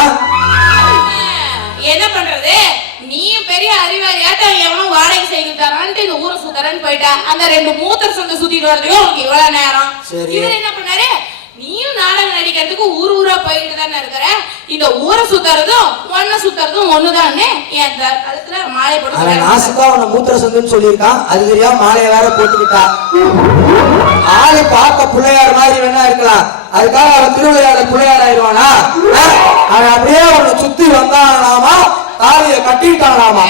என்ன பண்றது? நீயும் பெரிய அறிவாளியாட்ட எவனும் வாடகை செய்து தரான்ட்டு இந்த ஊரை சுத்தரன்னு போயிட்டா. அந்த ரெண்டு மூத்தர் சந்தை சுத்திட்டு வரதுக்கு உனக்கு இவ்வளவு நேரம். சரி. இவர் என்ன பண்ணாரு, நீயும் நாடகம் நடிக்கிறதுக்கு ஊரா போயிட்டு தானே இருக்கிற. இந்த ஊரை சுத்துறதும் ஒன்ன சுத்துறதும் ஒண்ணுதானே. என் கழுத்துல மாலை போட்டு அவன் நாசுக்கா உன்னை மூத்திர சொந்துன்னு சொல்லியிருக்கான். அது தெரியா மாலையை வேற போட்டுக்கிட்டா. ஆளு பார்க்க பிள்ளையார் மாதிரி வேணா இருக்கலாம், அதுக்காக அவன் திருவிளையாட பிள்ளையார் ஆயிடுவானா? அவன் அப்படியே அவனை சுத்தி வந்தானாமா, தாலியை கட்டிட்டானாமா.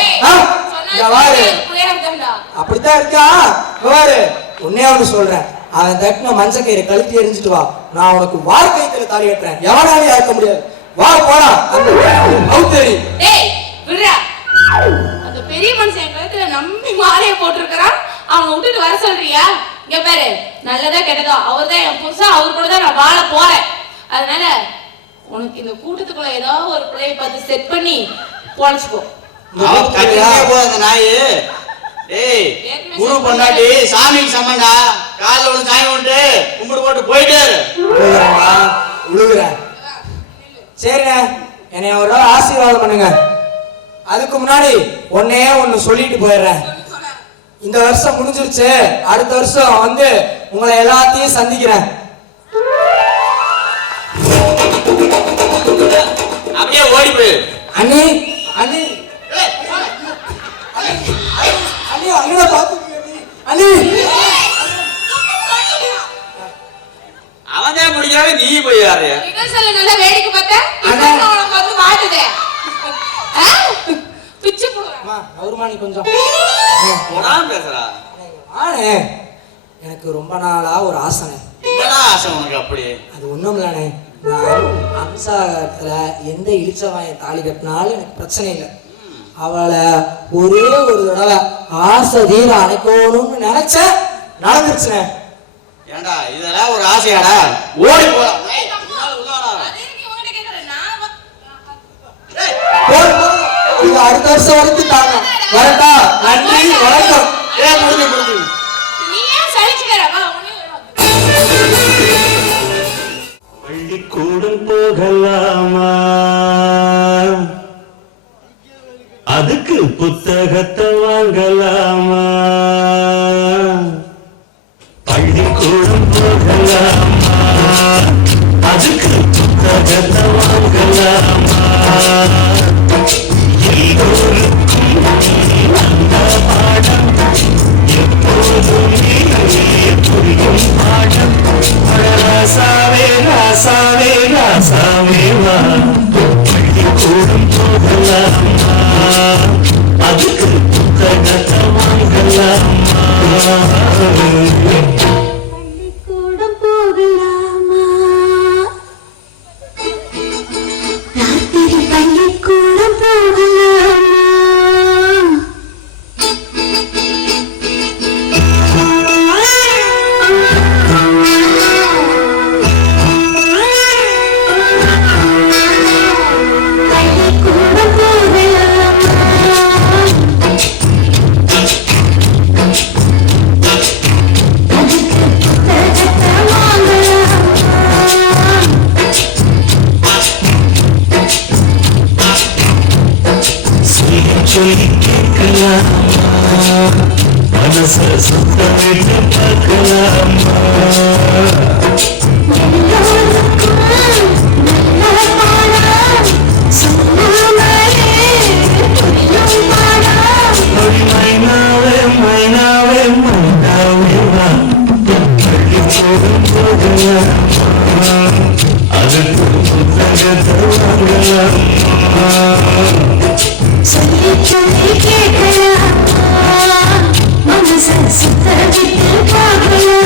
அப்படித்தான் இருக்கா. பாரு, உன்னே அவனு சொல்றேன், அவன் தட்டின மஞ்சக்கயிறு கழுத்தி எரிஞ்சிட்டு வா, நான் உனக்கு வாழ்க்கைத்துல தாலி கட்டுறேன். எவனாலே ஆக்க முடியாது. வா போலாம். அந்த பெரிய மனுஷன் கழுத்துல நம்பி மாலையை போட்டிருக்கிறான். அவனை விட்டுட்டு வர சொல்றியா? இங்க பாரு, நல்லதா கெட்டதோ அவர் தான் என் புருஷன், அவர் கூட தான் நான் வாழ போறேன். அதனால உனக்கு இந்த கூட்டத்துக்குள்ள ஏதாவது ஒரு பிள்ளைய பார்த்து செட் பண்ணி பொழைச்சுக்கோ. நாயு குரு பொண்டாட்டி சாமிக்கு சம்மண்டா, காலைல ஒண்ணு சாமி உண்டு கும்பிடு போட்டு போயிட்டு விழுகுறேன். சரிண்ணே, என்னை ஒரு ஆசீர்வாதம் பண்ணுங்க. அதுக்கு முன்னாடி ஒன்னே ஒண்ணு சொல்லிட்டு போயிடுறேன். இந்த வருஷம் முடிஞ்சிருச்சு, அடுத்த வருஷம் வந்து உங்களை எல்லாத்தையும் சந்திக்கிறேன். அப்படியே ஓடி போய் அண்ணி அண்ணி அண்ணி அண்ணி அவன் தான் முடிக்கிறாவே நீ போய் யாரு நல்லா வேடிக்கை பார்த்தா வந்து மாட்டுதே. பிச்சு போடுறா கௌரமானி கொஞ்சம் பேசுறா. எனக்கு ரொம்ப நாளா ஒரு ஆசனை. ஆசை உனக்கு? அப்படி அது ஒண்ணும் இல்லண்ணே, நான் அம்சாகத்துல எந்த இழிச்சவாய தாலி கட்டினாலும் எனக்கு பிரச்சனை இல்லை. அவளை ஒரே ஒரு தடவை ஆசை தீர அணைக்கணும்னு நினைச்ச நடந்துருச்சுனே. ஏண்டா இதெல்லாம் ஒரு ஆசையாடா? ஓடி போலாம். அடுத்த வருஷம் வரைக்கும் தாங்க வரட்டா. நன்றி, வணக்கம். பள்ளிக்கூடம் போகலாமா? அதுக்கு புத்தகத்தை வாங்கலாமா? பள்ளிக்கூடம் போகலாமா? அதுக்கு புத்தகத்தை வாங்கலாமா? எல்லோருக்கும் அந்த பாடம் எப்போதும் புரியும் பாடம். ராசாவே ராசாவே ராசாவே வா, பள்ளிக்கூடம் போகலாமா? அதுக்கு புத்தகத்தை வாங்கலாமா? பள்ளிக்கூடம் போகலாமா? ராத்திரி பள்ளிக்கூடம் போகலாமா? சொல்லி கேட்கலாமா? மனச சுத்த விட்டு பார்க்கலாமா? மைனாவே மைனாவே மைனாவே வா, பள்ளிக்கூடம் போகலாமா? அதுக்கு புத்தகத்தை வாங்கலாமா? சொல்லி சொல்லி கேட்கலாமா? மனச சுத்த விட்டு பார்க்கலாமா?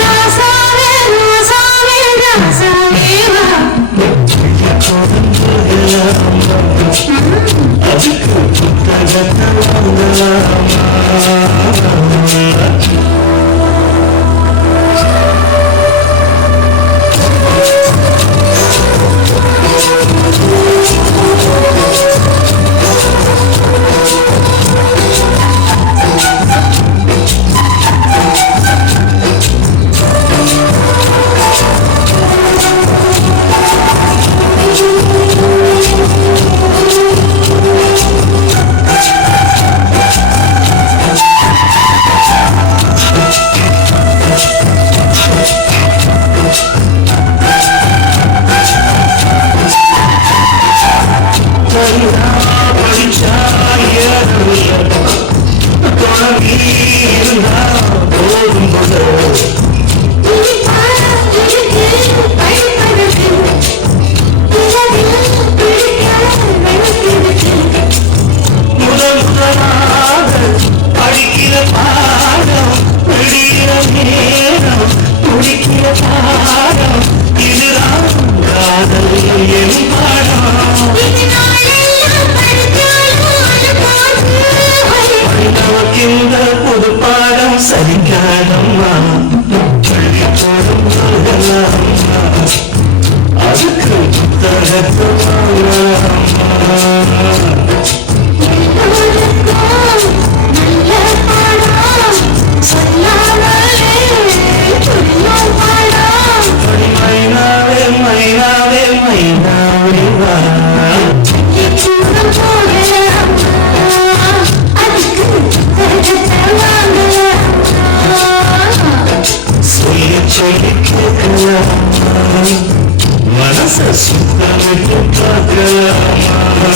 ராசாவே ராசாவே ராசாவே வா புது பாடம் சரிக்காதம்மா பள்ளி போடும் அதுக்கு புத்தகத்து மைனாவே மைனாவே மைனாவே வா சொல்லி கேட்கலாம் மனச சுத்தமிட்டு பார்க்கலாம்